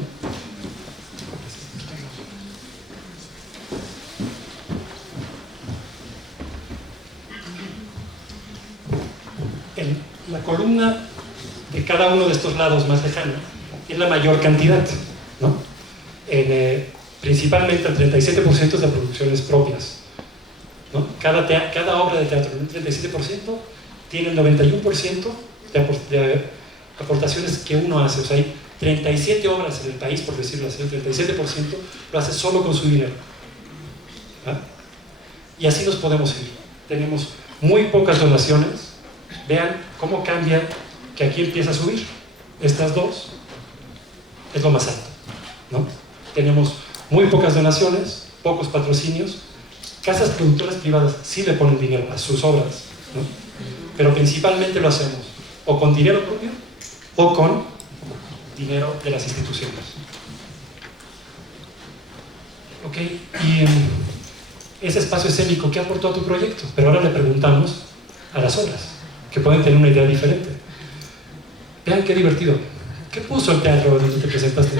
La columna de cada uno de estos lados más lejanos es la mayor cantidad, ¿no? Principalmente el 37% de producciones propias, ¿no? Cada obra de teatro, un 37%, tiene el 91% de aportaciones que uno hace. O sea, hay 37 obras en el país, por decirlo así, el 37% lo hace solo con su dinero, ¿ah? Y así nos podemos ir. Tenemos muy pocas donaciones. Vean cómo cambia, que aquí empieza a subir. Estas dos es lo más alto, ¿no? Tenemos muy pocas donaciones, pocos patrocinios. Casas productoras privadas sí le ponen dinero a sus obras, ¿no? Pero principalmente lo hacemos o con dinero propio o con dinero de las instituciones. Ok, y ese espacio escénico, ¿qué aportó a tu proyecto? Pero ahora le preguntamos a las obras, que pueden tener una idea diferente. Vean qué divertido. ¿Qué puso el teatro donde te presentaste?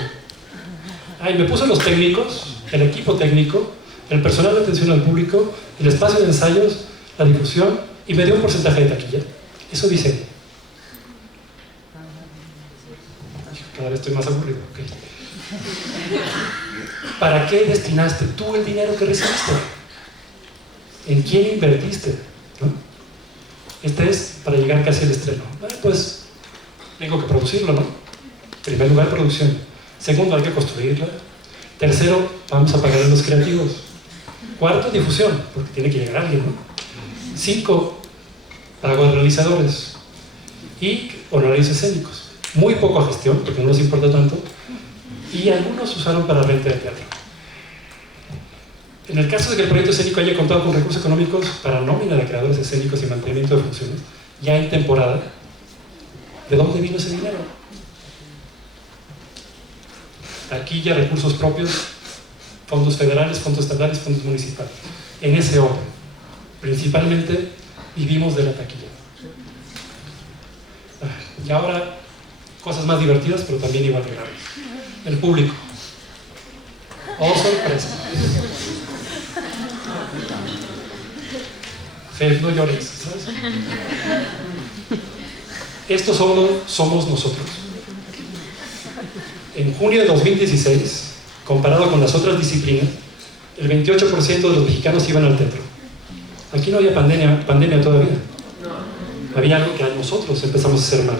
Ay, me puso los técnicos, el equipo técnico, el personal de atención al público, el espacio de ensayos, la difusión, y me dio un porcentaje de taquilla. Eso dice. Cada vez estoy más aburrido. Okay. ¿Para qué destinaste tú el dinero que recibiste? ¿En quién invertiste? ¿No? Este es para llegar casi al estreno. Bueno, pues tengo que producirlo, ¿no? En primer lugar, producción. Segundo, hay que construirla. Tercero, vamos a pagar a los creativos. Cuarto, difusión, porque tiene que llegar alguien, ¿no? 5, pago de realizadores. Y honorarios escénicos. Muy poco a gestión, porque no nos importa tanto. Y algunos usaron para renta de teatro. En el caso de que el proyecto escénico haya contado con recursos económicos para nómina de creadores escénicos y mantenimiento de funciones, ya en temporada, ¿de dónde vino ese dinero? Taquilla, recursos propios, fondos federales, fondos estatales, fondos municipales. En ese orden. Principalmente vivimos de la taquilla. Y ahora, cosas más divertidas, pero también igual de graves. El público. Oh, sorpresa. Fer, no llores, ¿sabes? Esto solo somos nosotros. en junio de 2016, comparado con las otras disciplinas, el 28% de los mexicanos iban al teatro. Aquí no había pandemia todavía. Había algo que nosotros empezamos a hacer mal,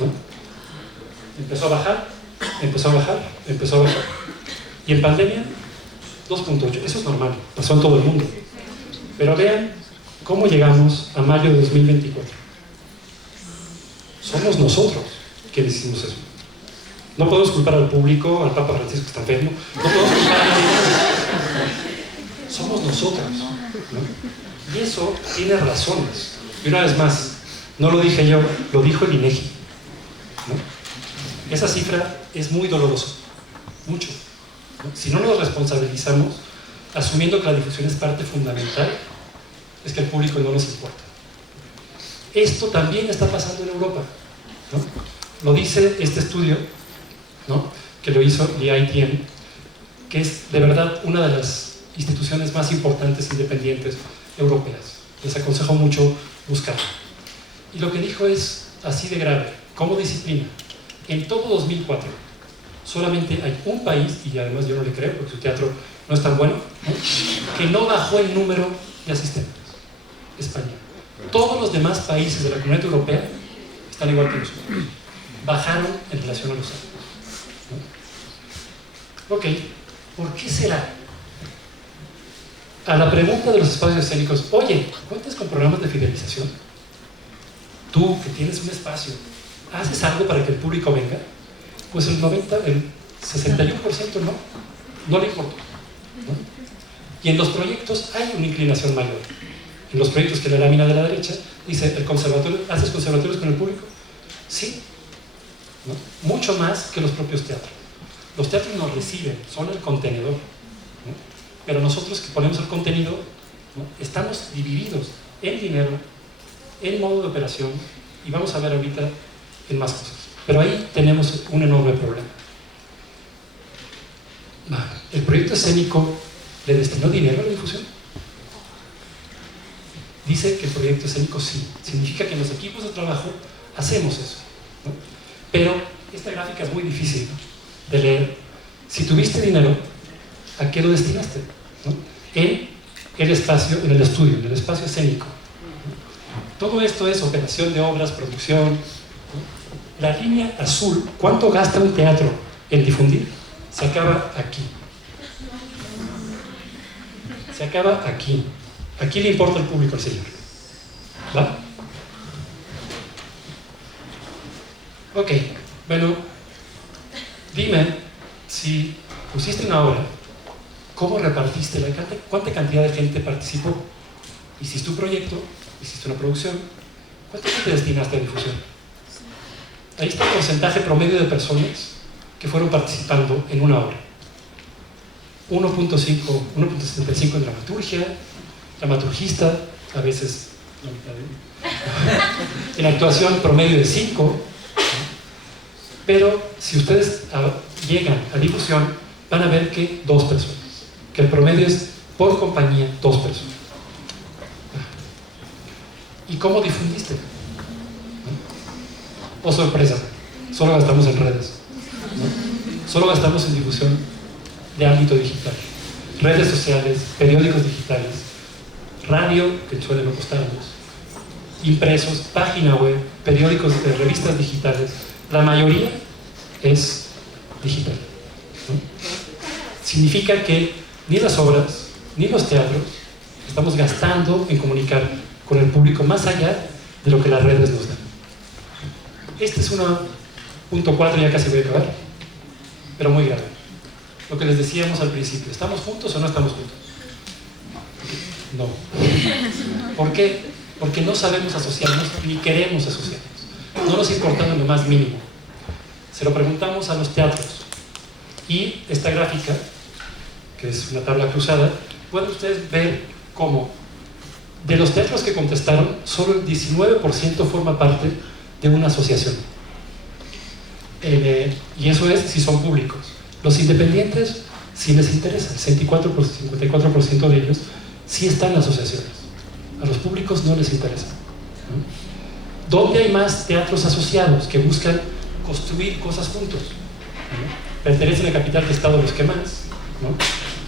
¿no? Empezó a bajar, empezó a bajar, empezó a bajar. Y en pandemia, 2.8. Eso es normal, pasó en todo el mundo. Pero vean cómo llegamos a mayo de 2024. Somos nosotros quienes hicimos eso. No podemos culpar al público, al Papa Francisco que está enfermo. No podemos culpar a nadie. Somos nosotros, ¿no? Y eso tiene razones. Y una vez más, no lo dije yo, lo dijo el INEGI, ¿no? Esa cifra es muy dolorosa, mucho, ¿no? Si no nos responsabilizamos, asumiendo que la difusión es parte fundamental, es que al público no nos importa. Esto también está pasando en Europa, ¿no? Lo dice este estudio, ¿no?, que lo hizo the ITM, que es de verdad una de las instituciones más importantes independientes europeas. Les aconsejo mucho buscarlo. Y lo que dijo es así de grave. Como disciplina, en todo 2004 solamente hay un país, y además yo no le creo porque su teatro no es tan bueno, ¿no?, que no bajó el número de asistentes. España. Todos los demás países de la Comunidad Europea están igual que nosotros. Bajaron en relación a los años, ¿no? Ok, ¿por qué será? A la pregunta de los espacios escénicos, oye, ¿cuentas con programas de fidelización? Tú, que tienes un espacio, ¿haces algo para que el público venga? Pues el 61% no le importa, ¿no? Y en los proyectos hay una inclinación mayor. En los proyectos que la lámina de la derecha dice, ¿el conservatorio, ¿haces conservatorios con el público? Sí, ¿no? Mucho más que los propios teatros. Los teatros nos reciben, son el contenedor, ¿no? Pero nosotros que ponemos el contenido, ¿no?, estamos divididos en dinero, en modo de operación, y vamos a ver ahorita en más cosas. Pero ahí tenemos un enorme problema. ¿El proyecto escénico le destinó dinero a la difusión? Dice que el proyecto escénico sí. Significa que en los equipos de trabajo hacemos eso, ¿no? Pero esta gráfica es muy difícil, ¿no?, de leer. Si tuviste dinero, ¿a qué lo destinaste? ¿No? En el espacio, en el estudio, en el espacio escénico, ¿no? Todo esto es operación de obras, producción, ¿no? La línea azul, ¿cuánto gasta un teatro en difundir? Se acaba aquí. Se acaba aquí. Aquí le importa al público al señor. ¿Va? Ok, bueno, dime, si pusiste una obra, ¿cómo repartiste la cantidad? ¿Cuánta cantidad de gente participó? Hiciste un proyecto, hiciste una producción, ¿cuánto te destinaste a difusión? Ahí está el porcentaje promedio de personas que fueron participando en una obra. 1.75 en dramaturgia, dramaturgista, a veces en actuación promedio de 5, pero si ustedes llegan a difusión van a ver que 2 personas, que el promedio es por compañía 2 personas. ¿Y cómo difundiste? Oh, sorpresa, solo gastamos en redes, ¿no? Solo gastamos en difusión de ámbito digital, redes sociales, periódicos digitales, radio, que suele no costarnos, impresos, página web, periódicos, revistas digitales. La mayoría es digital, ¿no? Significa que ni las obras ni los teatros estamos gastando en comunicar con el público más allá de lo que las redes nos dan. Este es punto 4, ya casi voy a acabar, pero muy grave. Lo que les decíamos al principio, ¿estamos juntos o no estamos juntos? No. ¿Por qué? Porque no sabemos asociarnos ni queremos asociarnos. No nos importa en lo más mínimo. Se lo preguntamos a los teatros. Y esta gráfica, que es una tabla cruzada, pueden ustedes ver cómo de los teatros que contestaron, solo el 19% forma parte de una asociación. Y eso es si son públicos. Los independientes sí les interesa, el 54% de ellos sí están en asociaciones. A los públicos no les interesa, ¿no? ¿Dónde hay más teatros asociados que buscan construir cosas juntos? Pertenecen a la capital de estado los que más, ¿no?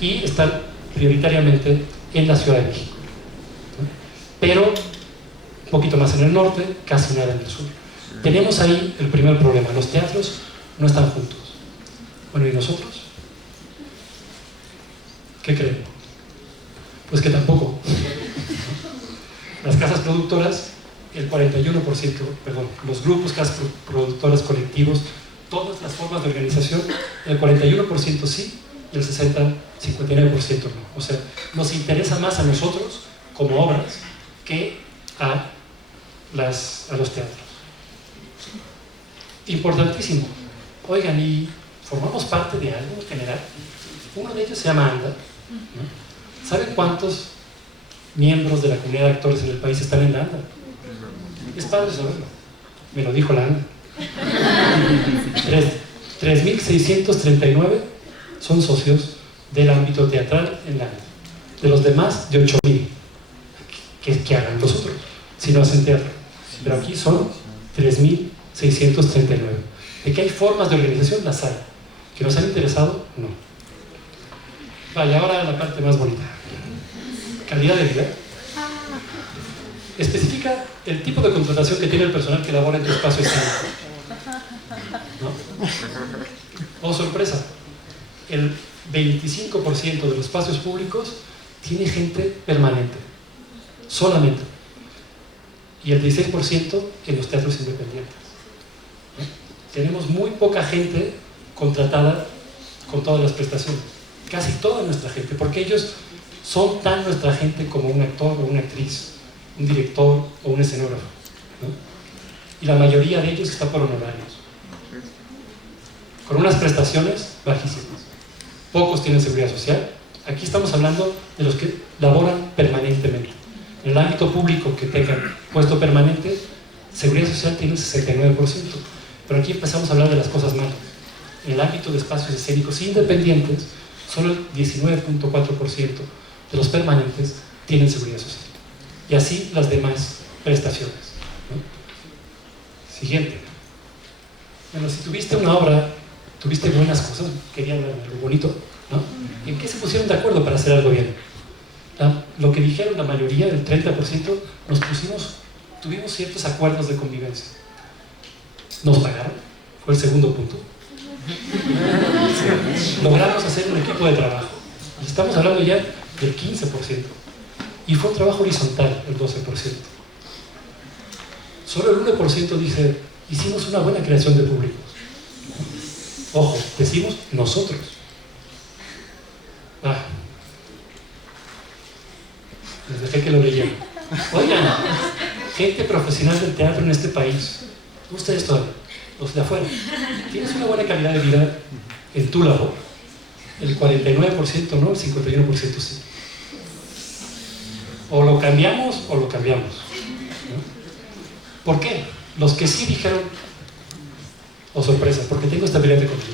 Y están prioritariamente en la Ciudad de México, ¿no? Pero un poquito más en el norte, casi nada en el sur. Tenemos ahí el primer problema: los teatros no están juntos. Bueno, ¿y nosotros? ¿Qué creen? Pues que tampoco. Las casas productoras, el 41%, perdón, los grupos, casas productoras, colectivos, todas las formas de organización, el 41% sí y el 59% no. O sea, nos interesa más a nosotros como obras que a los teatros. Importantísimo. Oigan, ¿y formamos parte de algo en general? Uno de ellos se llama ANDA, ¿no? ¿Saben cuántos miembros de la comunidad de actores en el país están en la ANDA? Es padre saberlo. Me lo dijo la ANDA. 3.639 son socios del ámbito teatral en la ANDA. De los demás, de 8.000. ¿Qué hagan los otros si no hacen teatro? Pero aquí son 3.639. ¿De que hay formas de organización? Las hay. ¿Que nos han interesado? No. Vale, ahora la parte más bonita. Calidad de vida. Especifica el tipo de contratación que tiene el personal que labora en tu espacio escénico, ¿no? Oh, sorpresa, el 25% de los espacios públicos tiene gente permanente, solamente, y el 16% en los teatros independientes, ¿no? Tenemos muy poca gente contratada con todas las prestaciones, casi toda nuestra gente, porque ellos son tan nuestra gente como un actor o una actriz, un director o un escenógrafo, ¿no? Y la mayoría de ellos está por honorarios, con unas prestaciones bajísimas. Pocos tienen seguridad social. Aquí estamos hablando de los que laboran permanentemente. En el ámbito público que tengan puesto permanente, seguridad social tiene el 69%. Pero aquí empezamos a hablar de las cosas malas. En el ámbito de espacios escénicos independientes, solo el 19.4% de los permanentes tienen seguridad social. Y así las demás prestaciones, ¿no? Siguiente. Bueno, si tuviste una obra, tuviste buenas cosas, querían algo bonito, ¿no? ¿En qué se pusieron de acuerdo para hacer algo bien? Lo que dijeron la mayoría, el 30%, tuvimos ciertos acuerdos de convivencia. Nos pagaron, fue el segundo punto. Logramos hacer un equipo de trabajo. Y estamos hablando ya del 15%. Y fue un trabajo horizontal, el 12%. Solo el 1% dice, hicimos una buena creación de públicos. Ojo, decimos nosotros. Les dejé que lo leyeran. Oigan, gente profesional del teatro en este país, ustedes todavía, los de afuera, ¿tienes una buena calidad de vida en tu labor? El 49% no, el 51% sí. O lo cambiamos o lo cambiamos, ¿no? ¿Por qué? Los que sí dijeron, oh sorpresa, porque tengo estabilidad económica,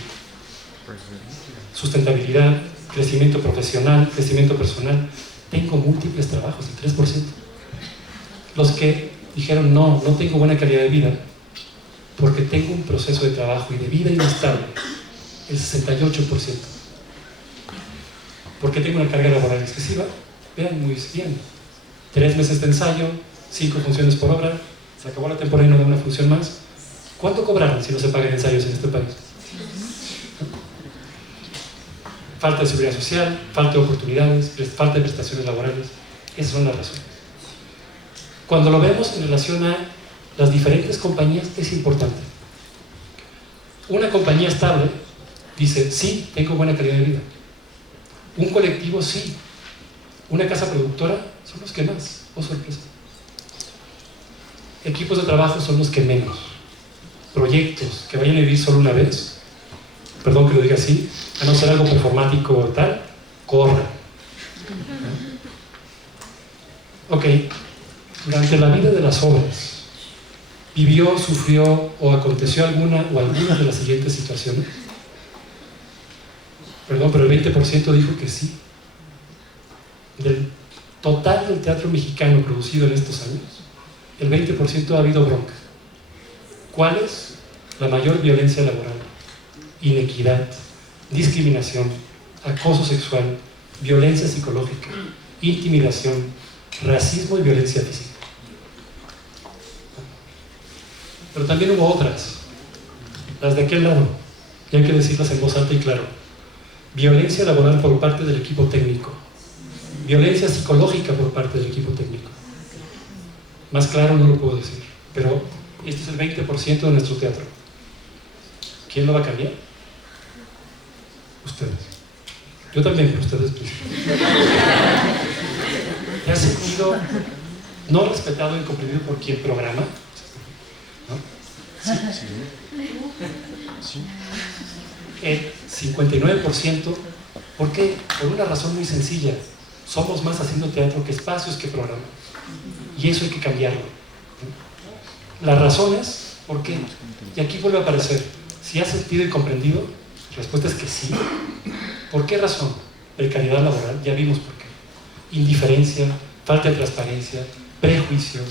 sustentabilidad, crecimiento profesional, crecimiento personal, tengo múltiples trabajos, el 3%. Los que dijeron, no tengo buena calidad de vida, porque tengo un proceso de trabajo y de vida inestable, el 68%. Porque tengo una carga laboral excesiva, vean muy bien, 3 meses de ensayo, 5 funciones por obra, se acabó la temporada y no da una función más. ¿Cuánto cobraron si no se pagan ensayos en este país? Falta de seguridad social, falta de oportunidades, falta de prestaciones laborales. Esas son las razones. Cuando lo vemos en relación a las diferentes compañías, es importante. Una compañía estable dice, sí, tengo buena calidad de vida. Un colectivo, sí. Una casa productora, son los que más. Oh, sorpresa. Equipos de trabajo son los que menos. Proyectos que vayan a vivir solo una vez, perdón que lo diga así, a no ser algo performático o tal, corran. Ok, durante la vida de las obras, ¿vivió, sufrió o aconteció alguna o algunas de las siguientes situaciones? Perdón, pero el 20% dijo que sí. Del total del teatro mexicano producido en estos años, el 20% ha habido bronca. ¿Cuál es? La mayor violencia laboral, inequidad, discriminación, acoso sexual, violencia psicológica, intimidación, racismo y violencia física. Pero también hubo otras, las de aquel lado, y hay que decirlas en voz alta y claro. Violencia laboral por parte del equipo técnico, violencia psicológica por parte del equipo técnico. Más claro no lo puedo decir, pero este es el 20% de nuestro teatro. ¿Quién lo va a cambiar? Ustedes. Yo también, pero ustedes ¿te has sentido no respetado y comprendido por quien programa? ¿No? Sí. El 59%, ¿por qué? Por una razón muy sencilla. Somos más haciendo teatro que espacios que programas. Y eso hay que cambiarlo. Las razones, ¿por qué? Y aquí vuelve a aparecer. Si has sentido y comprendido, la respuesta es que sí. ¿Por qué razón? Precariedad laboral, ya vimos por qué. Indiferencia, falta de transparencia, prejuicios,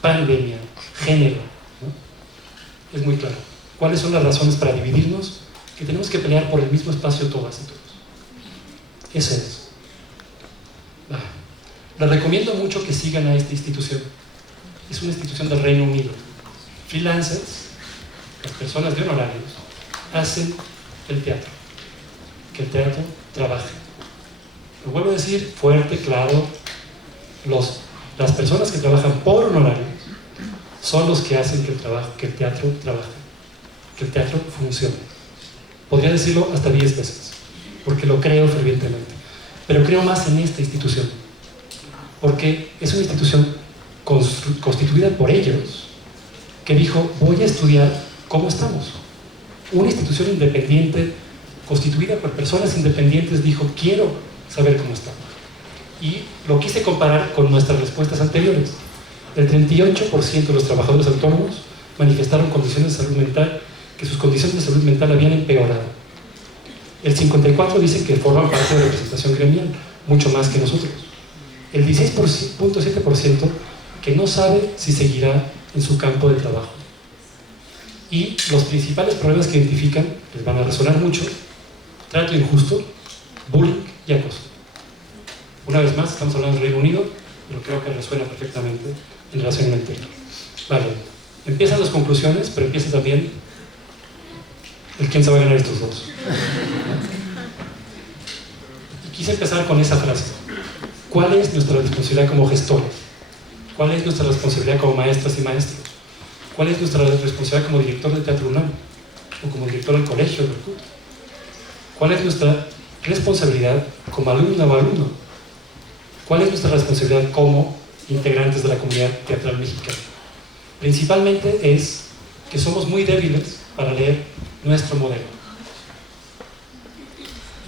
pandemia, género, ¿no? Es muy claro. ¿Cuáles son las razones para dividirnos? Que tenemos que pelear por el mismo espacio todas y todos. Ese es. Les recomiendo mucho que sigan a esta institución. Es una institución del Reino Unido. Freelancers, las personas de honorarios, hacen el teatro. Que el teatro trabaje. Lo vuelvo a decir fuerte, claro. Las personas que trabajan por honorarios son los que hacen que el teatro trabaje. Que el teatro funcione. Podría decirlo hasta 10 veces, porque lo creo fervientemente. Pero creo más en esta institución, porque es una institución constituida por ellos, que dijo, voy a estudiar cómo estamos. Una institución independiente, constituida por personas independientes, dijo, quiero saber cómo estamos. Y lo quise comparar con nuestras respuestas anteriores. El 38% de los trabajadores autónomos manifestaron condiciones de salud mental, que sus condiciones de salud mental habían empeorado. El 54% dice que forman parte de la representación gremial, mucho más que nosotros. El 16.7% que no sabe si seguirá en su campo de trabajo. Y los principales problemas que identifican, les van a resonar mucho: trato injusto, bullying y acoso. Una vez más, estamos hablando del Reino Unido, pero creo que resuena perfectamente en relación al interior. Vale, empiezan las conclusiones, pero empieza también el quién se va a ganar estos dos. Y quise empezar con esa frase. ¿Cuál es nuestra responsabilidad como gestores? ¿Cuál es nuestra responsabilidad como maestras y maestros? ¿Cuál es nuestra responsabilidad como director de Teatro UNAM? ¿O como director del colegio del CUT? ¿Cuál es nuestra responsabilidad como alumna o alumno? ¿Cuál es nuestra responsabilidad como integrantes de la comunidad teatral mexicana? Principalmente es que somos muy débiles para leer nuestro modelo.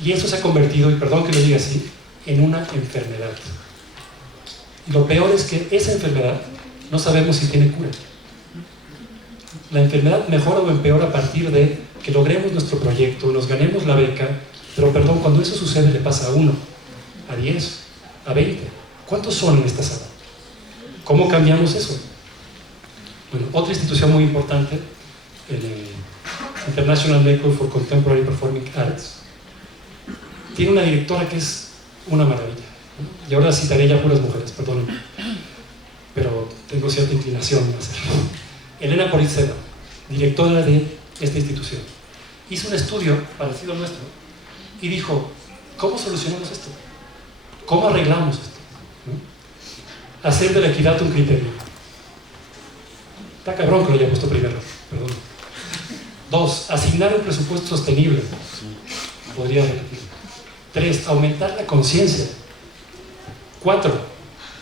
Y eso se ha convertido, y perdón que lo diga así, en una enfermedad. Y lo peor es que esa enfermedad no sabemos si tiene cura. La enfermedad mejora o empeora a partir de que logremos nuestro proyecto, nos ganemos la beca, pero perdón, cuando eso sucede le pasa a 1, a 10, a 20. ¿Cuántos son en esta sala? ¿Cómo cambiamos eso? Bueno, otra institución muy importante, el International Network for Contemporary Performing Arts, tiene una directora que es una maravilla. Y ahora citaré ya puras mujeres, perdónenme, pero tengo cierta inclinación a hacerlo. Elena Porizeva, directora de esta institución, hizo un estudio parecido al nuestro y dijo, ¿cómo solucionamos esto? ¿Cómo arreglamos esto? ¿No? Hacer de la equidad un criterio. Está cabrón que lo haya puesto primero, perdón. 2, asignar un presupuesto sostenible. Podría repetir. 3, aumentar la conciencia. 4,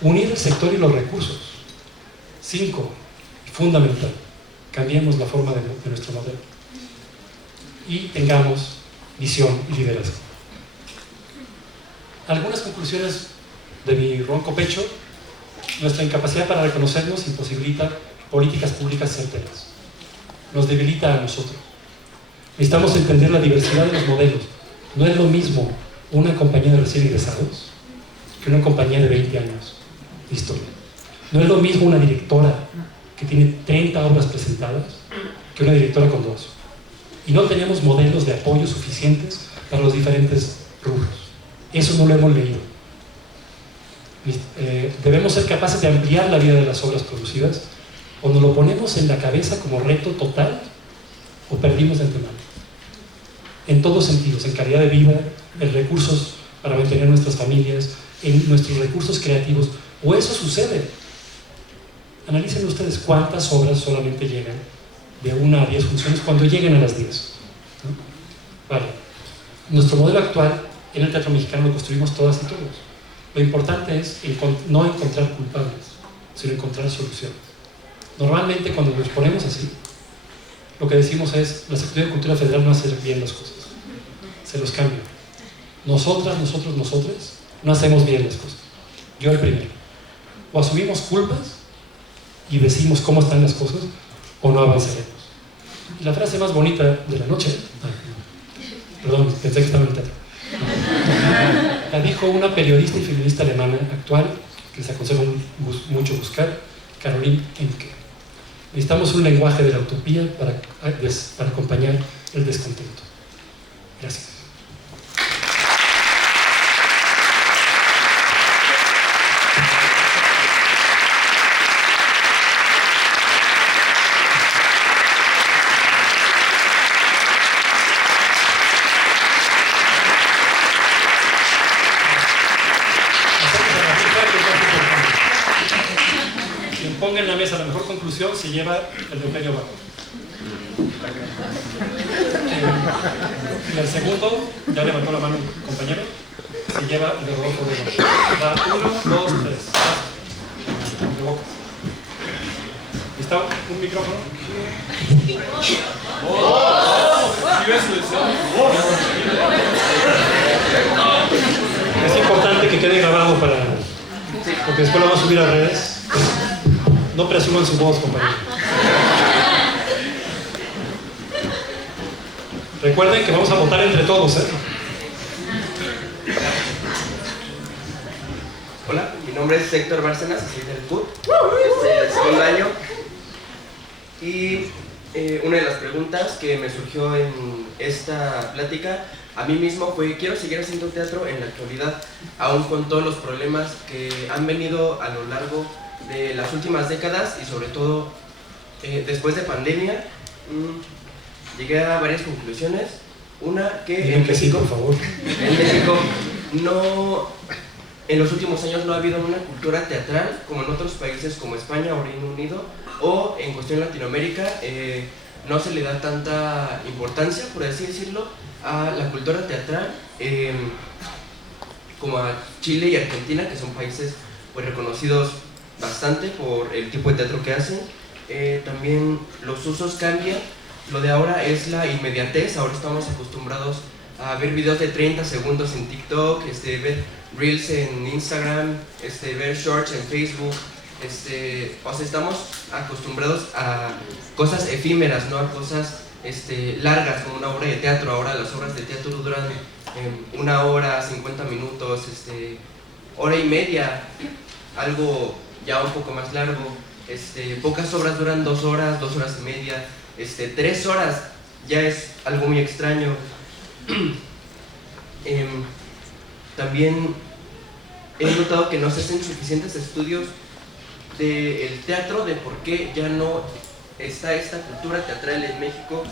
unir el sector y los recursos. 5, fundamental, cambiemos la forma de nuestro modelo y tengamos visión y liderazgo. Algunas conclusiones de mi ronco pecho: nuestra incapacidad para reconocernos imposibilita políticas públicas certeras, nos debilita a nosotros. Necesitamos entender la diversidad de los modelos. No es lo mismo una compañía de recién egresados que una compañía de 20 años de historia. No es lo mismo una directora que tiene 30 obras presentadas que una directora con 2. y no tenemos modelos de apoyo suficientes para los diferentes rubros. Eso no lo hemos leído. Debemos ser capaces de ampliar la vida de las obras producidas, o nos lo ponemos en la cabeza como reto total, o perdimos de antemano. En todos sentidos, en calidad de vida, en recursos para mantener nuestras familias, en nuestros recursos creativos, o eso sucede. Analicen ustedes cuántas obras solamente llegan de 1 a 10 funciones cuando lleguen a las 10, ¿no? Vale. Nuestro modelo actual en el teatro mexicano lo construimos todas y todos. Lo importante es no encontrar culpables, sino encontrar soluciones. Normalmente cuando nos ponemos así, lo que decimos es: la Secretaría de Cultura Federal no hace bien las cosas, se los cambio. Nosotras, nosotros, nosotres no hacemos bien las cosas. Yo el primero. O asumimos culpas y decimos cómo están las cosas, o no avanzaremos. Y la frase más bonita de la noche, perdón, pensé que estaba en el teatro, la dijo una periodista y feminista alemana actual, que les aconsejo mucho buscar, Caroline Emke. Necesitamos un lenguaje de la utopía para acompañar el descontento. Gracias. Ponga en la mesa la mejor conclusión se lleva el de Eugenio Barro. En el segundo, ya levantó la mano un compañero, se lleva el de Rodolfo de Boca. Va 1, 2, 3. De Boca. ¿Está un micrófono? Es importante que quede grabado porque después lo vamos a subir a redes. No presuman su voz, compañero. Recuerden que vamos a votar entre todos, ¿eh? Hola, mi nombre es Héctor Bárcenas, soy del CUT, del segundo año. Y una de las preguntas que me surgió en esta plática a mí mismo fue: quiero seguir haciendo teatro en la actualidad, aún con todos los problemas que han venido a lo largo de las últimas décadas y sobre todo después de pandemia. Llegué a varias conclusiones. Una, que en México, por favor. En México en los últimos años no ha habido una cultura teatral como en otros países como España o Reino Unido, o en cuestión Latinoamérica no se le da tanta importancia, por así decirlo, a la cultura teatral como a Chile y Argentina, que son países pues reconocidos bastante por el tipo de teatro que hacen. También los usos cambian. Lo de ahora es la inmediatez. Ahora estamos acostumbrados a ver videos de 30 segundos en TikTok, ver Reels en Instagram, ver Shorts en Facebook. O sea, estamos acostumbrados a cosas efímeras, no a cosas largas como una obra de teatro. Ahora las obras de teatro duran 1 hora, 50 minutos, hora y media, algo ya un poco más largo. Pocas obras duran 2 horas, 2 horas y media, 3 horas ya es algo muy extraño. También he notado que no se hacen suficientes estudios del teatro, de por qué ya no está esta cultura teatral en México,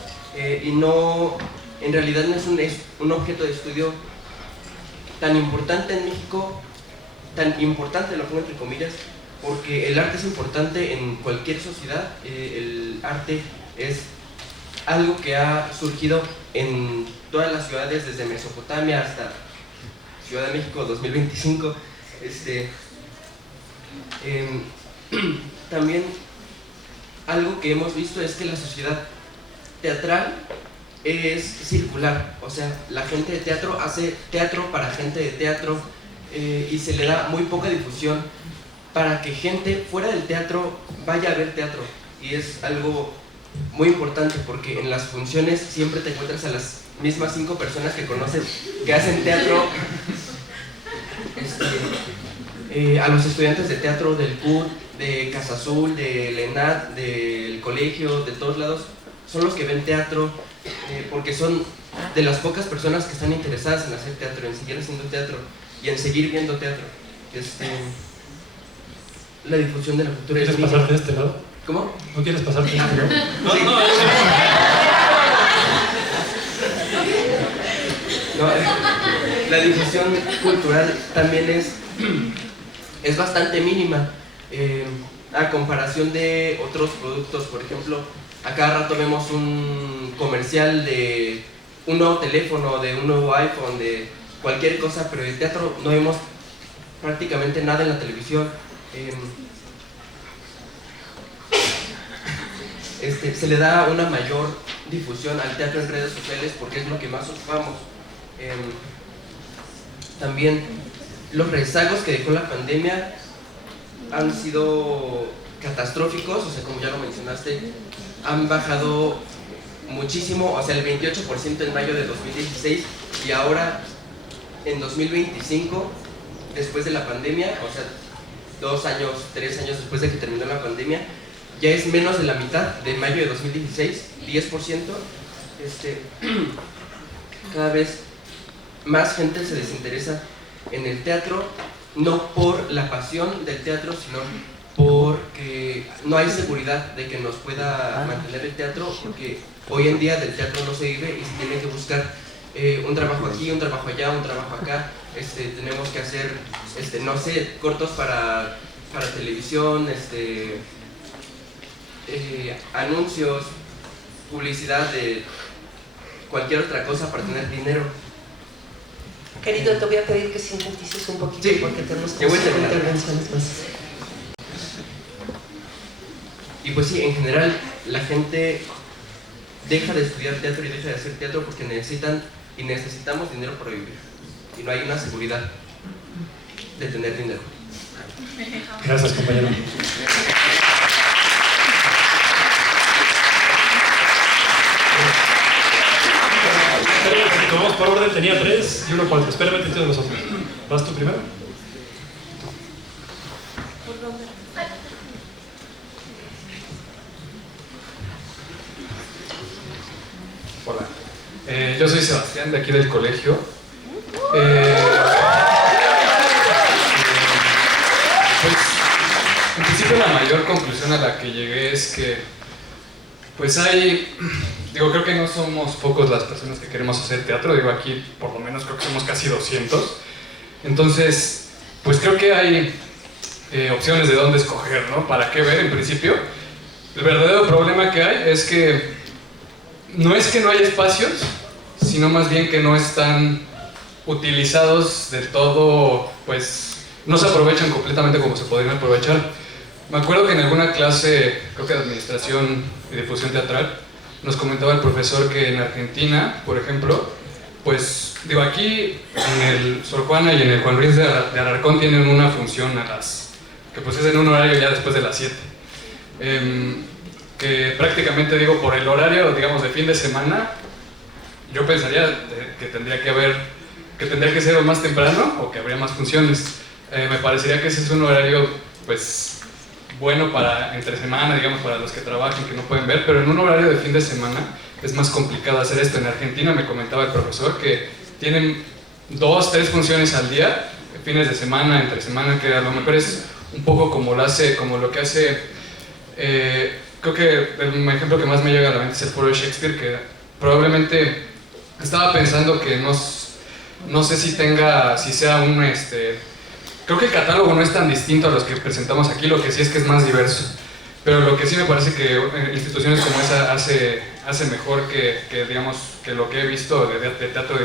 y no, en realidad no es un objeto de estudio tan importante en México, tan importante, lo pongo entre comillas, porque el arte es importante en cualquier sociedad. El arte es algo que ha surgido en todas las ciudades, desde Mesopotamia hasta Ciudad de México 2025. También algo que hemos visto es que la sociedad teatral es circular, o sea, la gente de teatro hace teatro para gente de teatro, y se le da muy poca difusión para que gente fuera del teatro vaya a ver teatro. Y es algo muy importante, porque en las funciones siempre te encuentras a las mismas 5 personas que conoces que hacen teatro. A los estudiantes de teatro del CUT, de Casa Azul, del ENAD, del colegio, de todos lados, son los que ven teatro. porque son de las pocas personas que están interesadas en hacer teatro, en seguir haciendo teatro y en seguir viendo teatro. La difusión de la cultura. ¿Quieres pasarte de este lado? ¿Cómo? ¿No quieres pasarte de este lado? Sí. No, la difusión cultural también es bastante mínima a comparación de otros productos. Por ejemplo, a cada rato vemos un comercial de un nuevo teléfono, de un nuevo iPhone, de cualquier cosa, pero de teatro no vemos prácticamente nada en la televisión. Se le da una mayor difusión al teatro en redes sociales porque es lo que más ocupamos. También los rezagos que dejó la pandemia han sido catastróficos, o sea, como ya lo mencionaste, han bajado muchísimo, o sea, el 28% en mayo de 2016 y ahora en 2025, después de la pandemia, o sea, 2 años, 3 años después de que terminó la pandemia, ya es menos de la mitad de mayo de 2016, 10%. Cada vez más gente se desinteresa en el teatro, no por la pasión del teatro, sino porque no hay seguridad de que nos pueda mantener el teatro, porque hoy en día del teatro no se vive y se tiene que buscar un trabajo aquí, un trabajo allá, un trabajo acá. Tenemos que hacer, no sé, cortos para televisión, anuncios, publicidad de cualquier otra cosa para tener dinero. Querido, te voy a pedir que sintetices un poquito, sí, porque tenemos que voy a terminar. intervenciones más. Y pues sí, en general la gente deja de estudiar teatro y deja de hacer teatro porque necesitamos dinero para vivir y no hay una seguridad de tener dinero. Gracias, compañero. Vamos por orden, tenía 3 y 1 4. Espérame, te de nosotros. ¿Vas tú primero? Hola, yo soy Sebastián, de aquí del colegio. Pues, en principio la mayor conclusión a la que llegué es que pues creo que no somos pocos las personas que queremos hacer teatro, aquí por lo menos creo que somos casi 200. Entonces, pues creo que hay opciones de dónde escoger, ¿no? Para qué ver en principio. El verdadero problema que hay es que no hay espacios, sino más bien que no están utilizados del todo, pues no se aprovechan completamente como se podrían aprovechar. Me acuerdo que en alguna clase, creo que de administración y difusión teatral, nos comentaba el profesor que en Argentina, por ejemplo, pues aquí en el Sor Juana y en el Juan Ruiz de Alarcón tienen una función que pues es en un horario ya después de las 7. Que prácticamente por el horario, de fin de semana, yo pensaría que tendría que ser o más temprano o que habría más funciones. Me parecería que ese es un horario, pues, bueno para entre semana, para los que trabajan, que no pueden ver, pero en un horario de fin de semana es más complicado hacer esto. En Argentina me comentaba el profesor que tienen 2, 3 funciones al día, fines de semana, entre semana, que a lo mejor es un poco como lo que hace, creo que el ejemplo que más me llega a la mente es el Foro de Shakespeare, que probablemente estaba pensando que no sé si sea creo que el catálogo no es tan distinto a los que presentamos aquí, lo que sí es que es más diverso. Pero lo que sí me parece que instituciones como esa hace mejor que lo que he visto de teatro,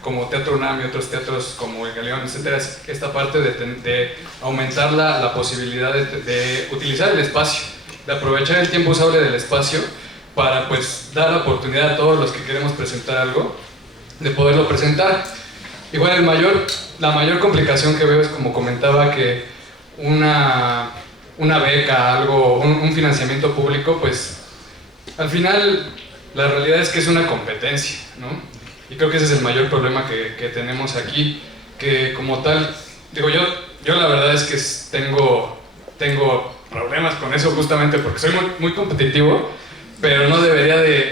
como Teatro UNAM y otros teatros como el Galeón, etcétera, es esta parte de aumentar la posibilidad de utilizar el espacio, de aprovechar el tiempo usable del espacio para pues dar la oportunidad a todos los que queremos presentar algo de poderlo presentar. Igual la mayor complicación que veo es, como comentaba, que una beca, un financiamiento público, pues al final la realidad es que es una competencia, ¿no? Y creo que ese es el mayor problema que tenemos aquí, que como tal, yo la verdad es que tengo problemas con eso justamente porque soy muy, muy competitivo pero no debería de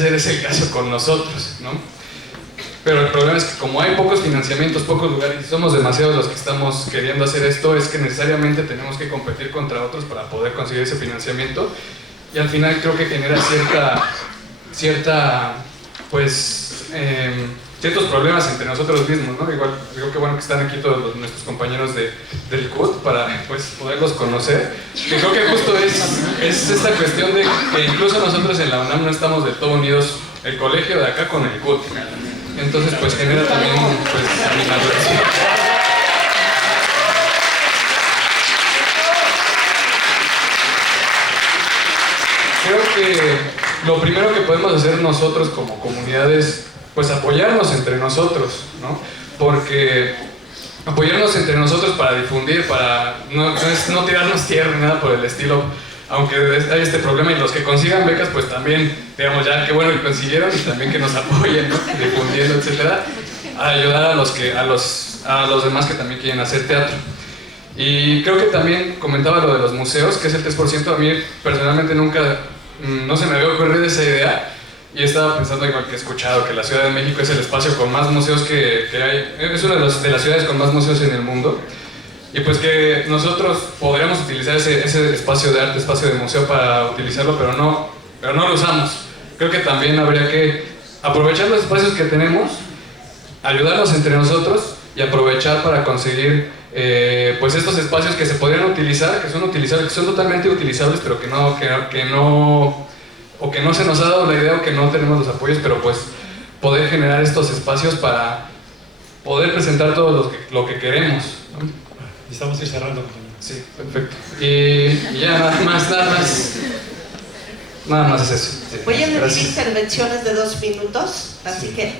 ser ese el caso con nosotros, ¿no? Pero el problema es que como hay pocos financiamientos, pocos lugares, y somos demasiados los que estamos queriendo hacer esto, es que necesariamente tenemos que competir contra otros para poder conseguir ese financiamiento, y al final creo que genera ciertos problemas entre nosotros mismos, ¿no? Igual, digo que bueno que están aquí todos nuestros compañeros del CUT para pues, poderlos conocer. Y creo que justo es esta cuestión de que incluso nosotros en la UNAM no estamos del todo unidos, el colegio de acá con el CUT. Entonces, pues genera también pues, animadversión. Creo que lo primero que podemos hacer nosotros como comunidad es pues apoyarnos entre nosotros, ¿no? Porque apoyarnos entre nosotros para difundir, para no tirarnos tierra ni nada por el estilo, aunque hay este problema, y los que consigan becas pues también, digamos ya qué bueno que consiguieron y también que nos apoyen, ¿no? Difundiendo, etcétera, a ayudar a los demás que también quieren hacer teatro. Y creo que también comentaba lo de los museos, que es el 3%, a mí personalmente nunca, no se me había ocurrido esa idea, y estaba pensando igual que he escuchado que la Ciudad de México es el espacio con más museos que hay, es una de las ciudades con más museos en el mundo, y pues que nosotros podríamos utilizar ese espacio de arte, espacio de museo para utilizarlo, pero no lo usamos. Creo que también habría que aprovechar los espacios que tenemos, ayudarnos entre nosotros y aprovechar para conseguir pues estos espacios que se podrían utilizar, que son totalmente utilizables, pero que no se nos ha dado la idea o que no tenemos los apoyos, pero pues poder generar estos espacios para poder presentar todo lo que queremos, ¿no? Estamos ir cerrando, compañero. Sí, perfecto. Y ya nada más es eso. Sí. Voy a medir intervenciones de 2 minutos, así que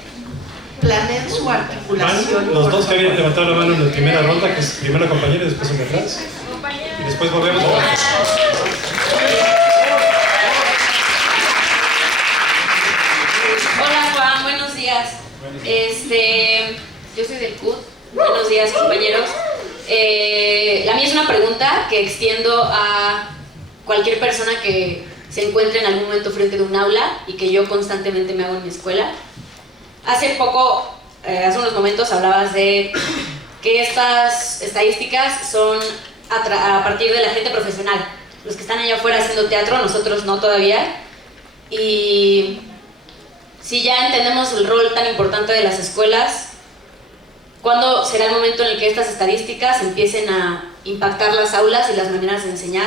planeen su articulación. Los dos que habían levantado la mano en la primera ronda, que es primero compañero y después atrás. Y después volvemos a la... Hola Juan, buenos días. Yo soy del CUT. Buenos días, compañeros. La mía es una pregunta que extiendo a cualquier persona que se encuentre en algún momento frente de un aula y que yo constantemente me hago en mi escuela. Hace unos momentos hablabas de que estas estadísticas son a partir de la gente profesional. Los que están allá afuera haciendo teatro, nosotros no todavía. Y si ya entendemos el rol tan importante de las escuelas, ¿cuándo será el momento en el que estas estadísticas empiecen a impactar las aulas y las maneras de enseñar?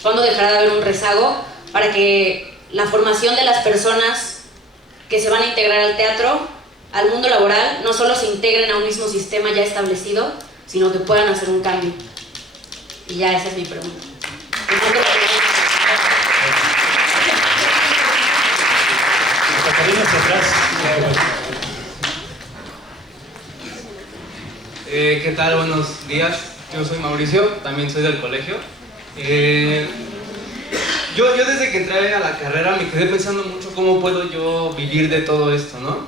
¿Cuándo dejará de haber un rezago para que la formación de las personas que se van a integrar al teatro, al mundo laboral, no solo se integren a un mismo sistema ya establecido, sino que puedan hacer un cambio? Y ya esa es mi pregunta. ¿Qué tal? Buenos días. Yo soy Mauricio, también soy del colegio. Yo desde que entré a la carrera me quedé pensando mucho cómo puedo yo vivir de todo esto, ¿no?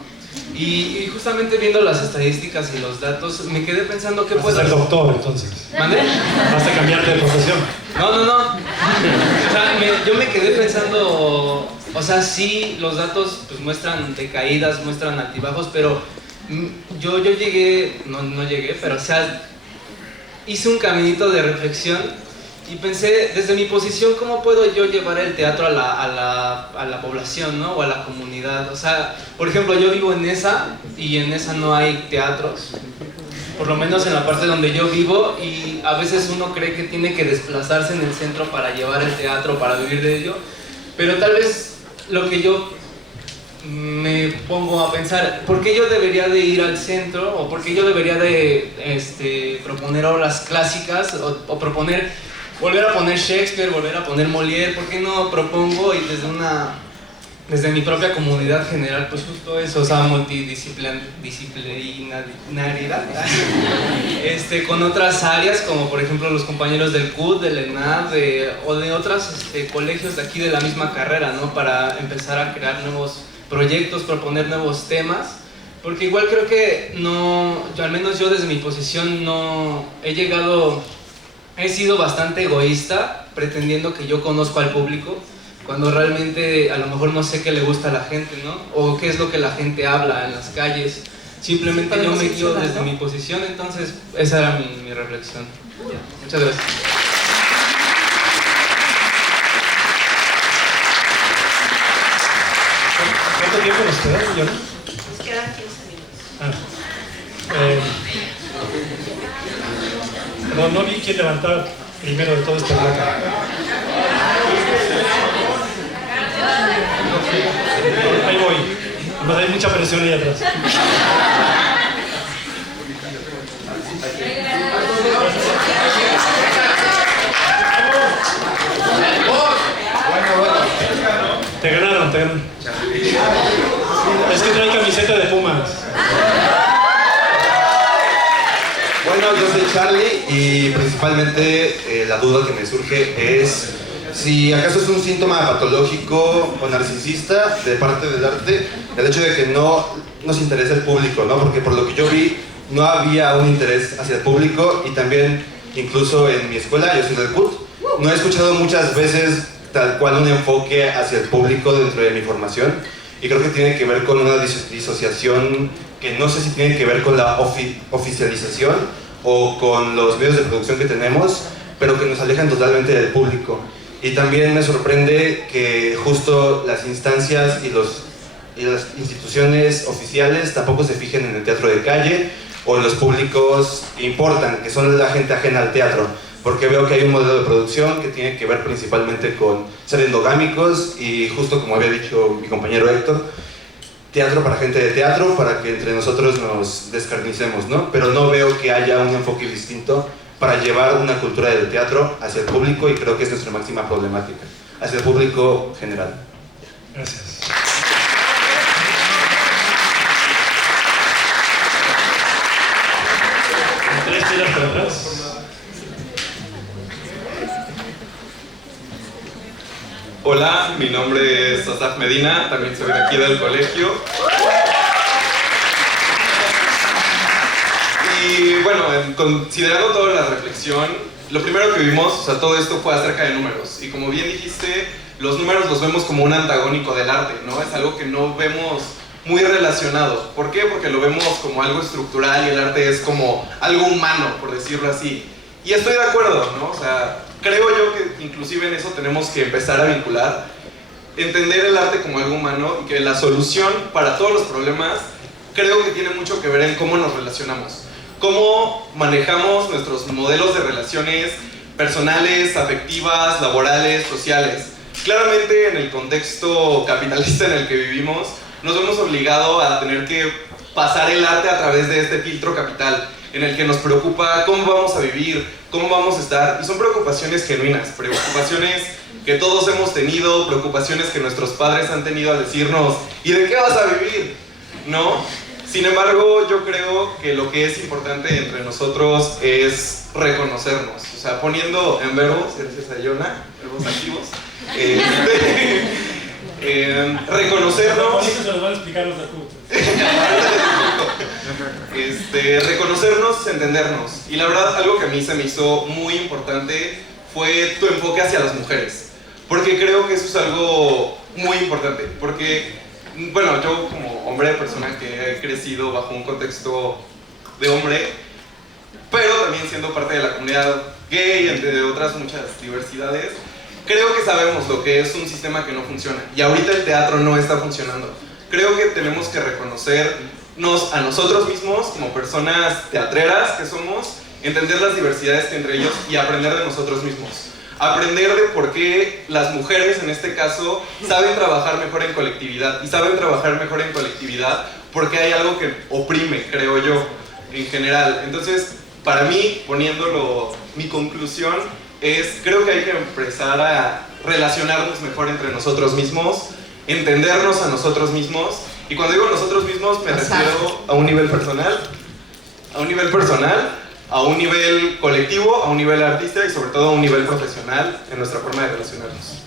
Y justamente viendo las estadísticas y los datos, me quedé pensando qué puedo hacer. Vas a ser doctor, entonces. ¿Mande? Vas a cambiarte de profesión. No. O sea, yo me quedé pensando, o sea, sí, los datos pues muestran decaídas, muestran altibajos, pero yo llegué, no llegué, pero o sea, hice un caminito de reflexión y pensé, desde mi posición, ¿cómo puedo yo llevar el teatro a la población, ¿no? O a la comunidad? O sea, por ejemplo, yo vivo en ESA y en ESA no hay teatros, por lo menos en la parte donde yo vivo, y a veces uno cree que tiene que desplazarse en el centro para llevar el teatro, para vivir de ello, pero tal vez lo que yo me pongo a pensar, ¿por qué yo debería de ir al centro? ¿O por qué yo debería de proponer obras clásicas? O proponer, volver a poner Shakespeare, volver a poner Molière. ¿Por qué no propongo y desde mi propia comunidad general, pues justo eso, o sea, multidisciplinaridad, con otras áreas, como por ejemplo los compañeros del CUT, del ENAD, o de otros colegios de aquí de la misma carrera, ¿no? Para empezar a crear nuevos proyectos, proponer nuevos temas, porque igual creo que al menos yo desde mi posición he sido bastante egoísta, pretendiendo que yo conozco al público, cuando realmente a lo mejor no sé qué le gusta a la gente, ¿no? O qué es lo que la gente habla en las calles. Simplemente yo me guío desde mi posición, entonces esa era mi reflexión. Muchas gracias. ¿Cuánto tiempo nos queda, Jonah? Nos quedan 15 minutos. No vi quién levantaba primero de todo este bloque. Ahí voy. No hay mucha presión ahí atrás. Te ganaron. Es que trae camiseta de Pumas. Bueno, yo soy Charlie y principalmente la duda que me surge es si acaso es un síntoma patológico o narcisista de parte del arte el hecho de que no nos interesa el público, ¿no? Porque por lo que yo vi no había un interés hacia el público y también incluso en mi escuela, yo soy del CUT, no he escuchado muchas veces tal cual un enfoque hacia el público dentro de mi formación y creo que tiene que ver con una disociación que no sé si tiene que ver con la oficialización o con los medios de producción que tenemos, pero que nos alejan totalmente del público. Y también me sorprende que justo las instancias y las instituciones oficiales tampoco se fijen en el teatro de calle o en los públicos que importan, que son la gente ajena al teatro, porque veo que hay un modelo de producción que tiene que ver principalmente con ser endogámicos y justo como había dicho mi compañero Héctor, teatro para gente de teatro, para que entre nosotros nos descarnicemos, ¿no? Pero no veo que haya un enfoque distinto para llevar una cultura del teatro hacia el público y creo que es nuestra máxima problemática, hacia el público general. Gracias. ¿Tres tiras para atrás? Hola, mi nombre es Asaf Medina, también soy de aquí del colegio. Y bueno, considerando toda la reflexión, lo primero que vimos, o sea, todo esto fue acerca de números. Y como bien dijiste, los números los vemos como un antagónico del arte, ¿no? Es algo que no vemos muy relacionado. ¿Por qué? Porque lo vemos como algo estructural y el arte es como algo humano, por decirlo así. Y estoy de acuerdo, ¿no? O sea, creo yo que inclusive en eso tenemos que empezar a vincular, entender el arte como algo humano y que la solución para todos los problemas creo que tiene mucho que ver en cómo nos relacionamos, cómo manejamos nuestros modelos de relaciones personales, afectivas, laborales, sociales. Claramente en el contexto capitalista en el que vivimos nos vemos obligados a tener que pasar el arte a través de este filtro capital en el que nos preocupa cómo vamos a vivir, cómo vamos a estar, y son preocupaciones genuinas, preocupaciones que todos hemos tenido, preocupaciones que nuestros padres han tenido al decirnos, ¿y de qué vas a vivir? ¿No? Sin embargo, yo creo que lo que es importante entre nosotros es reconocernos, o sea, poniendo en verbos, gracias a Jonah, verbos activos, reconocernos. Se lo van a explicar los adultos. Reconocernos, entendernos. Y la verdad, algo que a mí se me hizo muy importante fue tu enfoque hacia las mujeres. Porque creo que eso es algo muy importante. Porque, bueno, yo como hombre, persona que he crecido bajo un contexto de hombre, pero también siendo parte de la comunidad gay, entre otras muchas diversidades, creo que sabemos lo que es un sistema que no funciona. Y ahorita el teatro no está funcionando. Creo que tenemos que reconocernos a nosotros mismos como personas teatreras que somos, entender las diversidades que entre ellos y aprender de nosotros mismos. Aprender de por qué las mujeres, en este caso, saben trabajar mejor en colectividad. Y saben trabajar mejor en colectividad porque hay algo que oprime, creo yo, en general. Entonces, para mí, poniéndolo, mi conclusión es, creo que hay que empezar a relacionarnos mejor entre nosotros mismos, entendernos a nosotros mismos, y cuando digo nosotros mismos me refiero a un nivel personal, a un nivel colectivo, a un nivel artístico y sobre todo a un nivel profesional en nuestra forma de relacionarnos.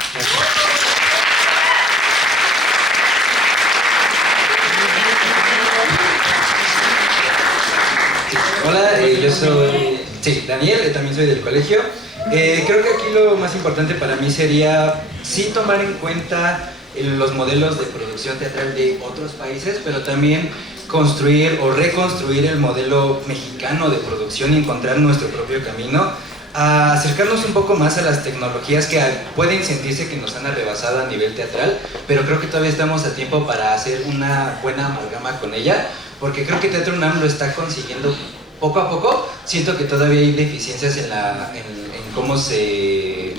Hola, yo soy Sí, Daniel, también soy del colegio. Creo que aquí lo más importante para mí sería sí tomar en cuenta los modelos de producción teatral de otros países, pero también construir o reconstruir el modelo mexicano de producción y encontrar nuestro propio camino, a acercarnos un poco más a las tecnologías que pueden sentirse que nos han arrebasado a nivel teatral, pero creo que todavía estamos a tiempo para hacer una buena amalgama con ella, porque creo que Teatro UNAM lo está consiguiendo poco a poco. Siento que todavía hay deficiencias en cómo se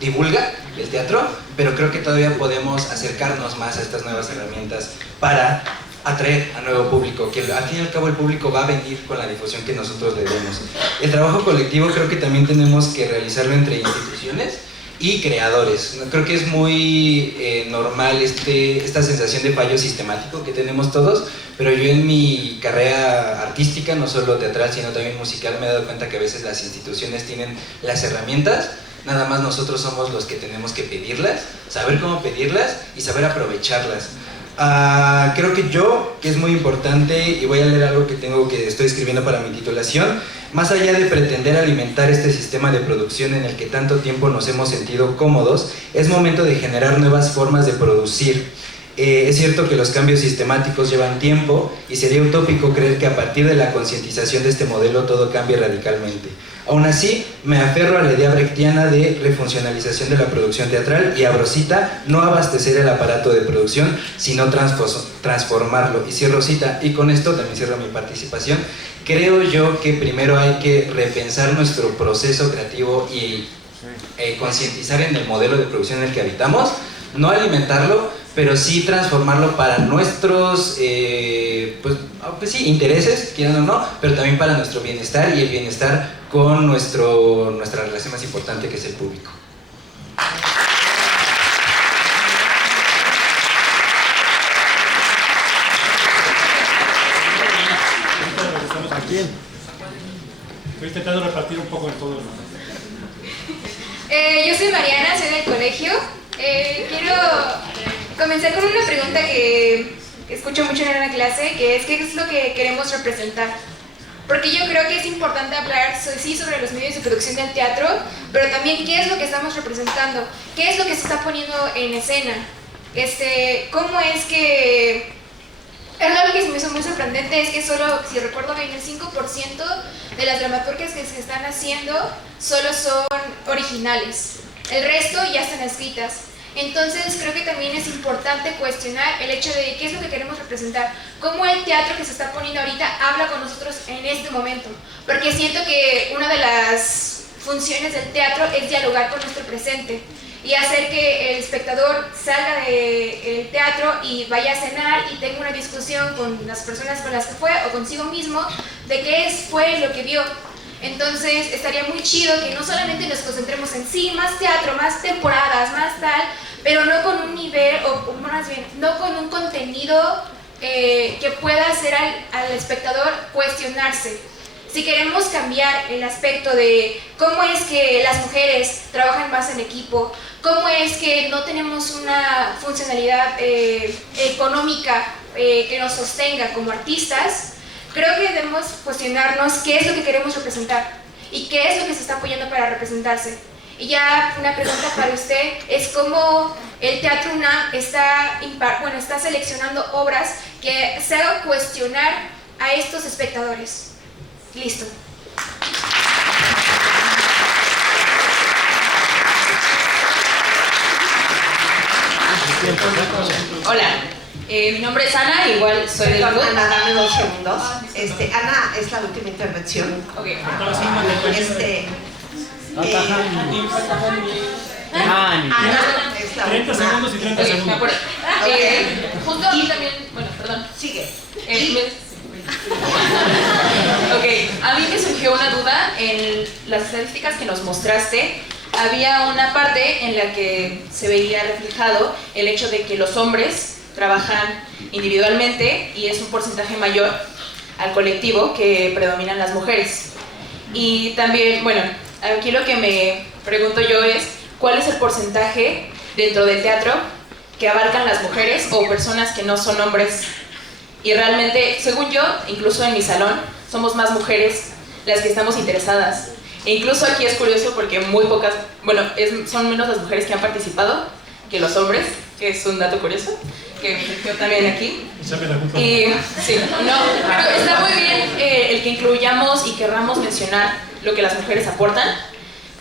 divulga el teatro, pero creo que todavía podemos acercarnos más a estas nuevas herramientas para atraer a nuevo público, que al fin y al cabo el público va a venir con la difusión que nosotros le demos. El trabajo colectivo creo que también tenemos que realizarlo entre instituciones y creadores. Creo que es muy normal esta sensación de fallo sistemático que tenemos todos, pero yo en mi carrera artística, no solo teatral sino también musical, me he dado cuenta que a veces las instituciones tienen las herramientas, nada más nosotros somos los que tenemos que pedirlas, saber cómo pedirlas y saber aprovecharlas. Creo que es muy importante, y voy a leer algo que estoy escribiendo para mi titulación. Más allá de pretender alimentar este sistema de producción en el que tanto tiempo nos hemos sentido cómodos, es momento de generar nuevas formas de producir. Es cierto que los cambios sistemáticos llevan tiempo y sería utópico creer que a partir de la concientización de este modelo todo cambie radicalmente. Aún así, me aferro a la idea brechtiana de refuncionalización de la producción teatral y a Rosita, no abastecer el aparato de producción, sino transformarlo. Y cierro cita, y con esto también cierro mi participación. Creo yo que primero hay que repensar nuestro proceso creativo y concientizar en el modelo de producción en el que habitamos, no alimentarlo, pero sí transformarlo para nuestros pues sí, intereses, quieran o no, pero también para nuestro bienestar y el bienestar con nuestra relación más importante, que es el público. ¿A quién? Estoy intentando repartir un poco en todo el mundo. Yo soy Mariana, soy del colegio. Quiero comenzar con una pregunta que escucho mucho en la clase, que es ¿qué es lo que queremos representar? Porque yo creo que es importante hablar, sí, sobre los medios de producción del teatro, pero también qué es lo que estamos representando, qué es lo que se está poniendo en escena, cómo es que... Algo que se me hizo muy sorprendente es que solo, si recuerdo bien, el 5% de las dramaturgias que se están haciendo solo son originales, el resto ya están escritas. Entonces creo que también es importante cuestionar el hecho de qué es lo que queremos representar, cómo el teatro que se está poniendo ahorita habla con nosotros en este momento, porque siento que una de las funciones del teatro es dialogar con nuestro presente y hacer que el espectador salga del teatro y vaya a cenar y tenga una discusión con las personas con las que fue o consigo mismo de qué fue lo que vio. Entonces estaría muy chido que no solamente nos concentremos en sí, más teatro, más temporadas, más tal, pero no con un nivel, o más bien, no con un contenido que pueda hacer al espectador cuestionarse. Si queremos cambiar el aspecto de cómo es que las mujeres trabajan más en equipo, cómo es que no tenemos una funcionalidad económica que nos sostenga como artistas, creo que debemos cuestionarnos qué es lo que queremos representar y qué es lo que se está apoyando para representarse. Y ya una pregunta para usted es cómo el Teatro UNAM está seleccionando obras que se hagan cuestionar a estos espectadores. Listo. Hola, mi nombre es Ana, igual soy del grupo. Ana, dame 2 segundos. Ana es la última intervención. Ok. Ana es la 30 última. segundos y 30 segundos. Me acuerdo. Justo aquí también, bueno, perdón. Sigue. Ok, a mí me surgió una duda en las estadísticas que nos mostraste. Había una parte en la que se veía reflejado el hecho de que los hombres trabajan individualmente y es un porcentaje mayor al colectivo que predominan las mujeres. Y también, bueno, aquí lo que me pregunto yo es ¿cuál es el porcentaje dentro del teatro que abarcan las mujeres o personas que no son hombres? Y realmente, según yo, incluso en mi salón, somos más mujeres las que estamos interesadas. E incluso aquí es curioso porque muy pocas, bueno, son menos las mujeres que han participado que los hombres, que es un dato curioso, que me surgió también aquí. Y sí, no, pero está muy bien el que incluyamos y querramos mencionar lo que las mujeres aportan,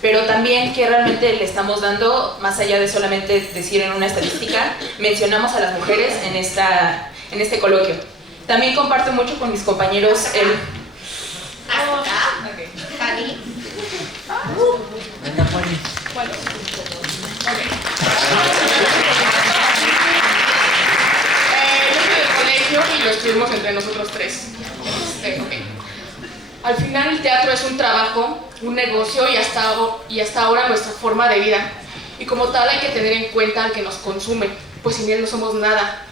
pero también que realmente le estamos dando, más allá de solamente decir en una estadística, mencionamos a las mujeres en este coloquio. También comparto mucho con mis compañeros el... Fanny. Venga, Fanny. Yo y lo escribimos entre nosotros tres. Al final el teatro es un trabajo, un negocio y hasta ahora nuestra forma de vida. Y como tal hay que tener en cuenta al que nos consume, pues sin él no somos nada.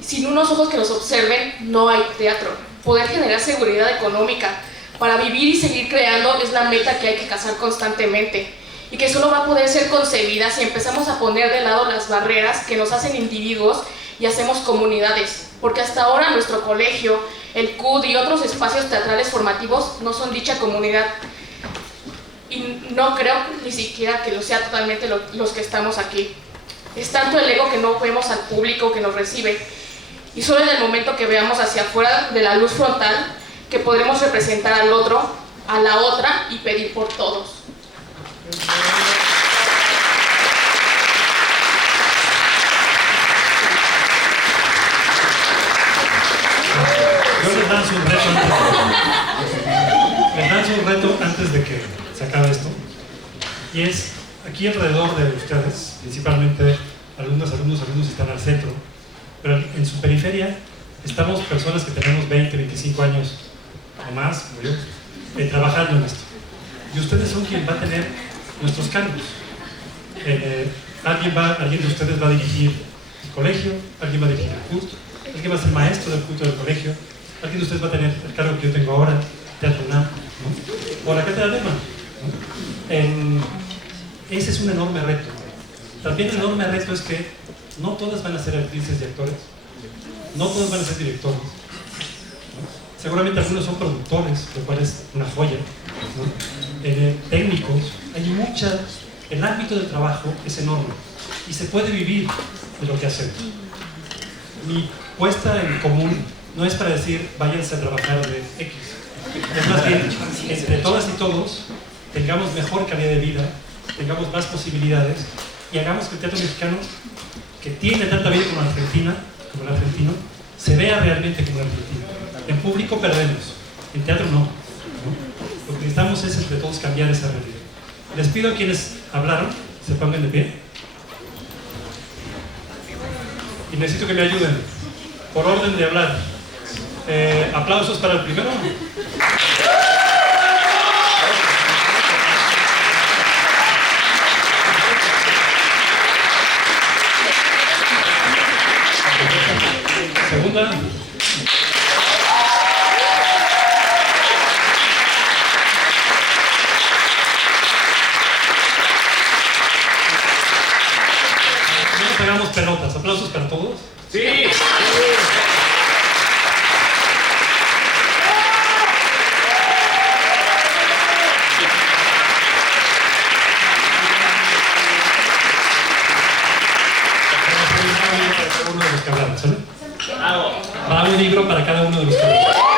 Sin unos ojos que nos observen no hay teatro. Poder generar seguridad económica para vivir y seguir creando es la meta que hay que cazar constantemente. Y que solo va a poder ser concebida si empezamos a poner de lado las barreras que nos hacen individuos y hacemos comunidades, porque hasta ahora nuestro colegio, el CUD y otros espacios teatrales formativos no son dicha comunidad. Y no creo ni siquiera que lo sea totalmente los que estamos aquí. Es tanto el ego que no vemos al público que nos recibe, y solo en el momento que veamos hacia afuera de la luz frontal que podremos representar al otro, a la otra y pedir por todos. Yo les lanzo un reto antes de que se acabe esto, y es aquí alrededor de ustedes, principalmente alumnos están al centro, pero en su periferia estamos personas que tenemos 20, 25 años o más, como yo, trabajando en esto, y ustedes son quien va a tener nuestros cargos. Alguien de ustedes va a dirigir el colegio, alguien va a dirigir el CUT, alguien va a ser maestro del culto del colegio, alguien de ustedes va a tener el cargo que yo tengo ahora, Teatro UNAM, ¿no? O la Cátedra Lehmann, ¿no? Ese es un enorme reto. También el enorme reto es que no todas van a ser actrices y actores, no todos van a ser directores, ¿no? Seguramente algunos son productores, lo cual es una joya, ¿no? Técnicos, hay mucha... El ámbito del trabajo es enorme y se puede vivir de lo que hacemos. Mi puesta en común no es para decir váyanse a trabajar de X, es más bien entre todas y todos tengamos mejor calidad de vida, tengamos más posibilidades y hagamos que el teatro mexicano, que tiene tanta vida como Argentina, como el argentino, se vea realmente como el argentino. En público perdemos, en teatro no. Lo que necesitamos es entre todos cambiar esa realidad. Les pido a quienes hablaron, se pongan de pie. Y necesito que me ayuden, por orden de hablar. Aplausos para el primero. Segunda. No nos hagamos pelotas. ¿Aplausos para todos? ¡Sí! Va un libro para cada uno de los que hablaron.